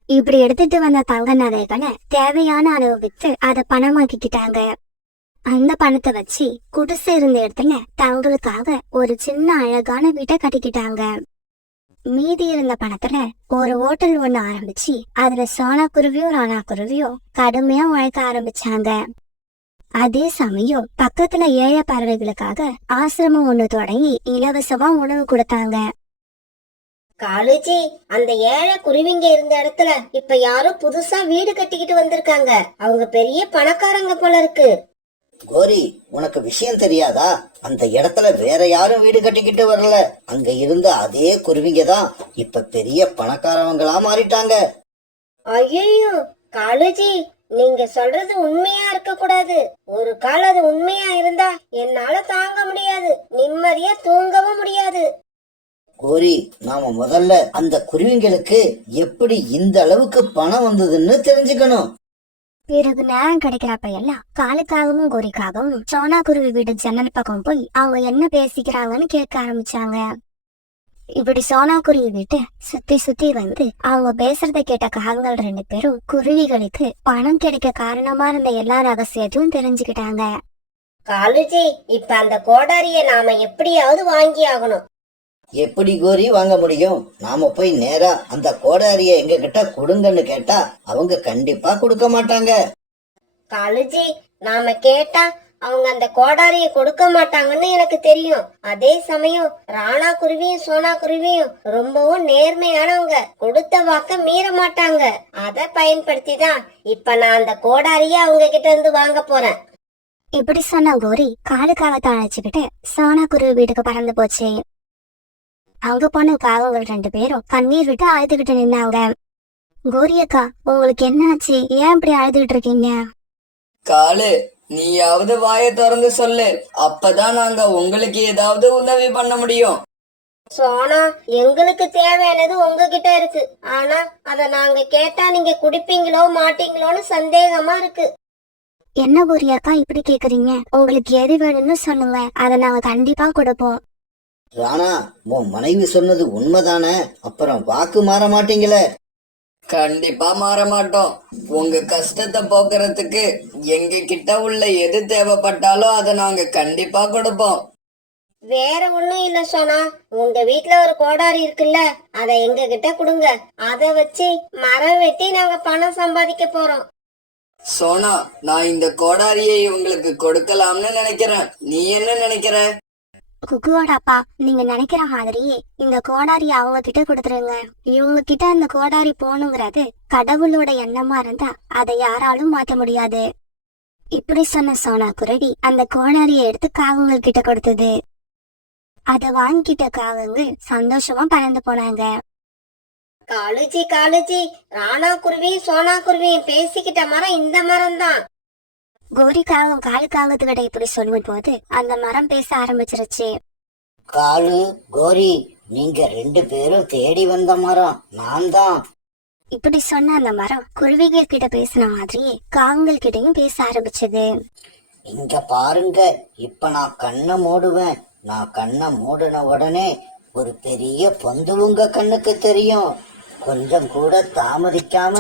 இப்படி எடுத்துட்டு வந்த தங்க நகைகளை தேவையான அளவு வித்து அதை பணமாக்கிக்கிட்டாங்க. அந்த பணத்தை வச்சு குடிசை இருந்த இடத்துல தங்களுக்காக ஒரு சின்ன அழகான வீட்டை கட்டிக்கிட்டாங்க. மீதி இருந்த பணத்துல ஒரு ஹோட்டல் ஒண்ணு ஆரம்பிச்சு அதுல சோனா குருவியும் ராணா குருவியும் கடுமையா உழைக்க ஆரம்பிச்சாங்க. அதே சமயம் பக்கத்துல ஏழை பறவைகளுக்காக ஆசிரமம் ஒண்ணு தொடங்கி இலவசமா உணவு கொடுத்தாங்க. காலுஜி, அந்த ஏழை குருவிங்க இருந்த இடத்துல இப்ப யாரோ புதுசா வீடு கட்டிக்கிட்டு வந்திருக்காங்க. அவங்க பெரிய பணக்காரங்க போல இருக்கு. கோரி, உனக்கு விஷயம் தெரியாதா? அந்த இடத்துல வேற யாரும் வீடு கட்டிக்கிட்டு வரல. அங்க இருந்த அதே குருவிங்க தான் இப்ப பெரிய பணக்காரவங்களா மாறிட்டாங்க. ஐயோ காலுஜி, நீங்க சொல்றது உண்மையா இருக்க கூடாது. ஒரு கால் அது உண்மையா இருந்தா என்னால தாங்க முடியாது, நிம்மதியா தூங்கவும் முடியாது. கோரி, நாம முதல்ல அந்த குருவிங்களுக்கு எப்படி இந்த அளவுக்கு பணம் வந்ததுன்னு தெரிஞ்சுக்கணும். பிறகு நேரம் கிடைக்கிறப்ப எல்லாம் காலுக்காகவும் கோரிக்காகவும் சோனா குருவி வீடு ஜன்னல் பக்கம் போய் அவங்க என்ன பேசிக்கிறாங்கன்னு கேட்க ஆரம்பிச்சாங்க. இப்படி சோனா குருவி வீட்டை சுத்தி சுத்தி வந்து அவங்க பேசுறத கேட்ட காகங்கள் 2 பேரும் குருவிகளுக்கு பணம் கிடைக்க காரணமா இருந்த எல்லா ரகசியத்தையும் தெரிஞ்சுக்கிட்டாங்க. காலுஜி, இப்ப அந்த கோடாரிய நாம எப்படியாவது வாங்கி ஆகணும். எப்படி கோரி வாங்க முடியும்? நாம போய் நேரா அந்த கோடாரிய எங்க கிட்ட கொடுங்கன்னு கேட்டா அவங்க கண்டிப்பா கொடுக்க மாட்டாங்க. காலுஜி, நாம கேட்டா அவங்க அந்த கோடாரிய கொடுக்க மாட்டாங்கன்னு எனக்கு தெரியும். அதே சமயம் ராணா குருவியும் சோனா குருவியும் ரொம்பவும் நேர்மையானவங்க, கொடுத்த வாக்க மீற மாட்டாங்க. அத பயன்படுத்தி தான் இப்ப நான் அந்த கோடாரிய அவங்க கிட்ட இருந்து வாங்க போறேன். இப்படி சொன்ன கோரி காலுக்காகத்தை அழைச்சுக்கிட்டு சோனா குருவி வீட்டுக்கு பறந்து போச்சு. அங்க போன காகங்கள் 2 பேரும் கண்ணீர் விட்டு அழுதுகிட்டு நின்னாங்க. கோரி அக்கா, உங்களுக்கு என்ன ஆச்சு? ஏன் இப்படி அழுதுகிட்டு இருக்கீங்க? காலு, நீயாவது வாயை திறந்து சொல்லு, அப்பதான் நாங்க உங்களுக்கு ஏதாவது உதவி பண்ண முடியும். சோனா, எங்களுக்கு தேவையானது உங்ககிட்ட இருக்கு. ஆனா அத நாங்க கேட்டா நீங்க குடிப்பீங்களோ மாட்டீங்களோன்னு சந்தேகமா இருக்கு. என்ன கோரி அக்கா இப்படி கேக்குறீங்க? உங்களுக்கு எது வேணும்னு சொல்லுங்க, அதை நாங்க கண்டிப்பா கொடுப்போம். ராணா, உன் மனைவி சொன்னது உண்மைதானே? அப்புறம் வாக்கு மாற மாட்டீங்களே? கண்டிப்பா மாற மாட்டோம். உங்க கஷ்டத்தை போக்குறதுக்கு எங்க கிட்ட உள்ள எது தேவைப்பட்டாலும் அதை நாங்க கண்டிப்பா கொடுப்போம். வேற ஒண்ணும் இல்ல சோனா, உங்க வீட்ல ஒரு கோடாரி இருக்குல்ல, அத எங்க கிட்ட கொடுங்க. அத வச்சு மரம் வெட்டி நாங்க பணம் சம்பாதிக்க போறோம். சோனா, நான் இந்த கோடாரியை உங்களுக்கு கொடுக்கலாம்னு நினைக்கிறேன். நீ என்ன நினைக்கிற? குக்குவோட அப்பா, நீங்க நினைக்கிற மாதிரி இந்த கோடாரி அவங்க கிட்ட கொடுத்துருங்க. இவங்க கிட்ட அந்த கோடாரி போகணுங்கிறது கடவுளோட எண்ணமா இருந்தா அதை யாராலும் மாத்த முடியாது. இப்படி சொன்ன சோனா குருவி அந்த கோடாரியை எடுத்து காகங்கள் கிட்ட கொடுத்தது. அதை வாங்கிட்ட காகங்கள் சந்தோஷமா பறந்து போனாங்க. காலுஜி காலுஜி, ராணா குருவியும் சோனா குருவியும் பேசிக்கிட்ட மரம் இந்த மரம் தான். கோரி காகம் காலு காகத்துக்கிட்ட இப்படி சொல்லும் போது அந்த மரம் பேச ஆரம்பிச்சிருச்சு. காலு, கோரி, நீங்க 2 பேரும் தேடி வந்த மரம் நான் தான். இப்படி சொன்ன அந்த மரம் குருவிகள் கிட்ட பேசின மாதிரியே காகங்கள் கிட்டயும் பேச ஆரம்பிச்சது. இங்க பாருங்க, இப்ப நான் கண்ணை மூடுவேன். நான் கண்ணை மூடின உடனே ஒரு பெரிய பொந்து உங்க கண்ணுக்கு தெரியும். கொஞ்சம் கூட தாமதிக்காம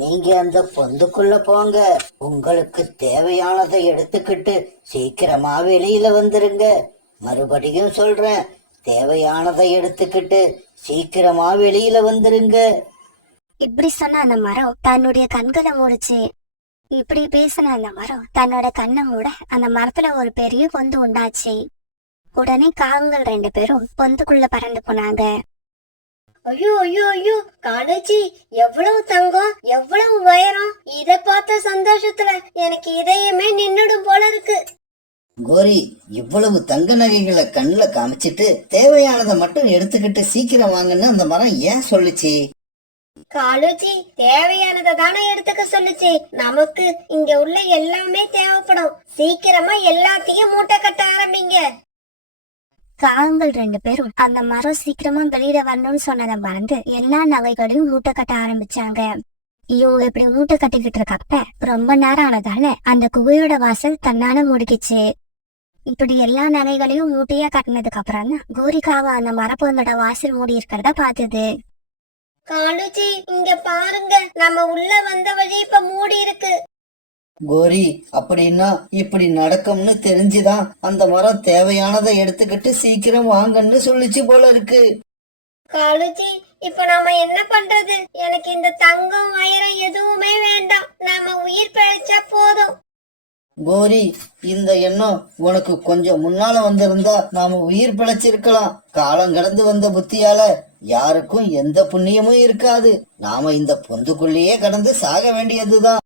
நீங்க அந்த பொந்துக்குள்ள போங்க. உங்களுக்கு தேவையானதை எடுத்துக்கிட்டு சீக்கிரமா வெளியில வந்துருங்க. மறுபடியும் சொல்றேன், தேவையானதை எடுத்துக்கிட்டு சீக்கிரமா வெளியில வந்துருங்க. இப்படி சொன்ன அந்த மரம் தன்னுடைய கண்களை மூடுச்சு. இப்படி பேசின அந்த மரம் தன்னோட கண்ணை மூட அந்த மரத்துல ஒரு பெரிய பொந்து உண்டாச்சு. உடனே காகங்கள் 2 பேரும் பொந்துக்குள்ள பறந்து போனாங்க. ஐயோ ஐயோ ஐயோ, காலுஜி எவ்வளவு தங்கம், எவ்வளவு உயரம்! இத பார்த்த சந்தோஷத்துல எனக்கு இதயமே நின்னுடும் போல இருக்கு. கோரி, இவ்வளவு தங்க நகைகளை கண்ணுல காமிச்சிட்டு தேவையானதை மட்டும் எடுத்துக்கிட்டு சீக்கிரம் வாங்கன்னு அந்த மரம் ஏன் சொல்லுச்சு? காலுஜி, தேவையானதை தானே எடுத்துக்க சொல்லுச்சு. நமக்கு இங்க உள்ள எல்லாமே தேவைப்படும். சீக்கிரமா எல்லாத்தையும் மூட்டை கட்ட ஆரம்பிங்க. காகங்கள் 2 பேரும் அந்த மரம் சீக்கிரமா வெளியில வரணும்னு சொன்னதை மறந்து எல்லா நகைகளையும் மூட்டை கட்ட ஆரம்பிச்சாங்க. இவங்க இப்படி மூட்டை கட்டிக்கிட்டு இருக்கப்ப ரொம்ப நேரம் ஆனதால அந்த குகையோட வாசல் தன்னால மூடிக்கிச்சு. இப்படி எல்லா நகைகளையும் மூட்டையா கட்டினதுக்கு அப்புறம் தான் கோரிக்காக அந்த மரப்பொந்தோட வாசல் மூடி இருக்கிறத பார்த்தது. காலுஜி, இங்க பாருங்க, நம்ம உள்ள வந்த வழி இப்ப மூடி இருக்கு. கோரி, அப்படின்னா இப்படி நடக்கும்னு தெரிஞ்சுதான் அந்த மரம் தேவையானதை எடுத்துக்கிட்டு சீக்கிரம் வாங்கன்னு சொல்லிச்சு போல இருக்கு. காலுஜி, இப்ப நாம என்ன பண்றது? எனக்கு இந்த தங்கம் வைரம் எதுவுமே வேண்டாம். நாம உயிர் பிழைச்சா போதும். கோரி, இந்த எண்ணம் உனக்கு கொஞ்சம் முன்னால வந்திருந்தா நாம உயிர் பிழைச்சிருக்கலாம். காலம் கடந்து வந்த புத்தியால யாருக்கும் எந்த புண்ணியமும் இருக்காது. நாம இந்த பொந்துக்குள்ளேயே கடந்து சாக வேண்டியதுதான்.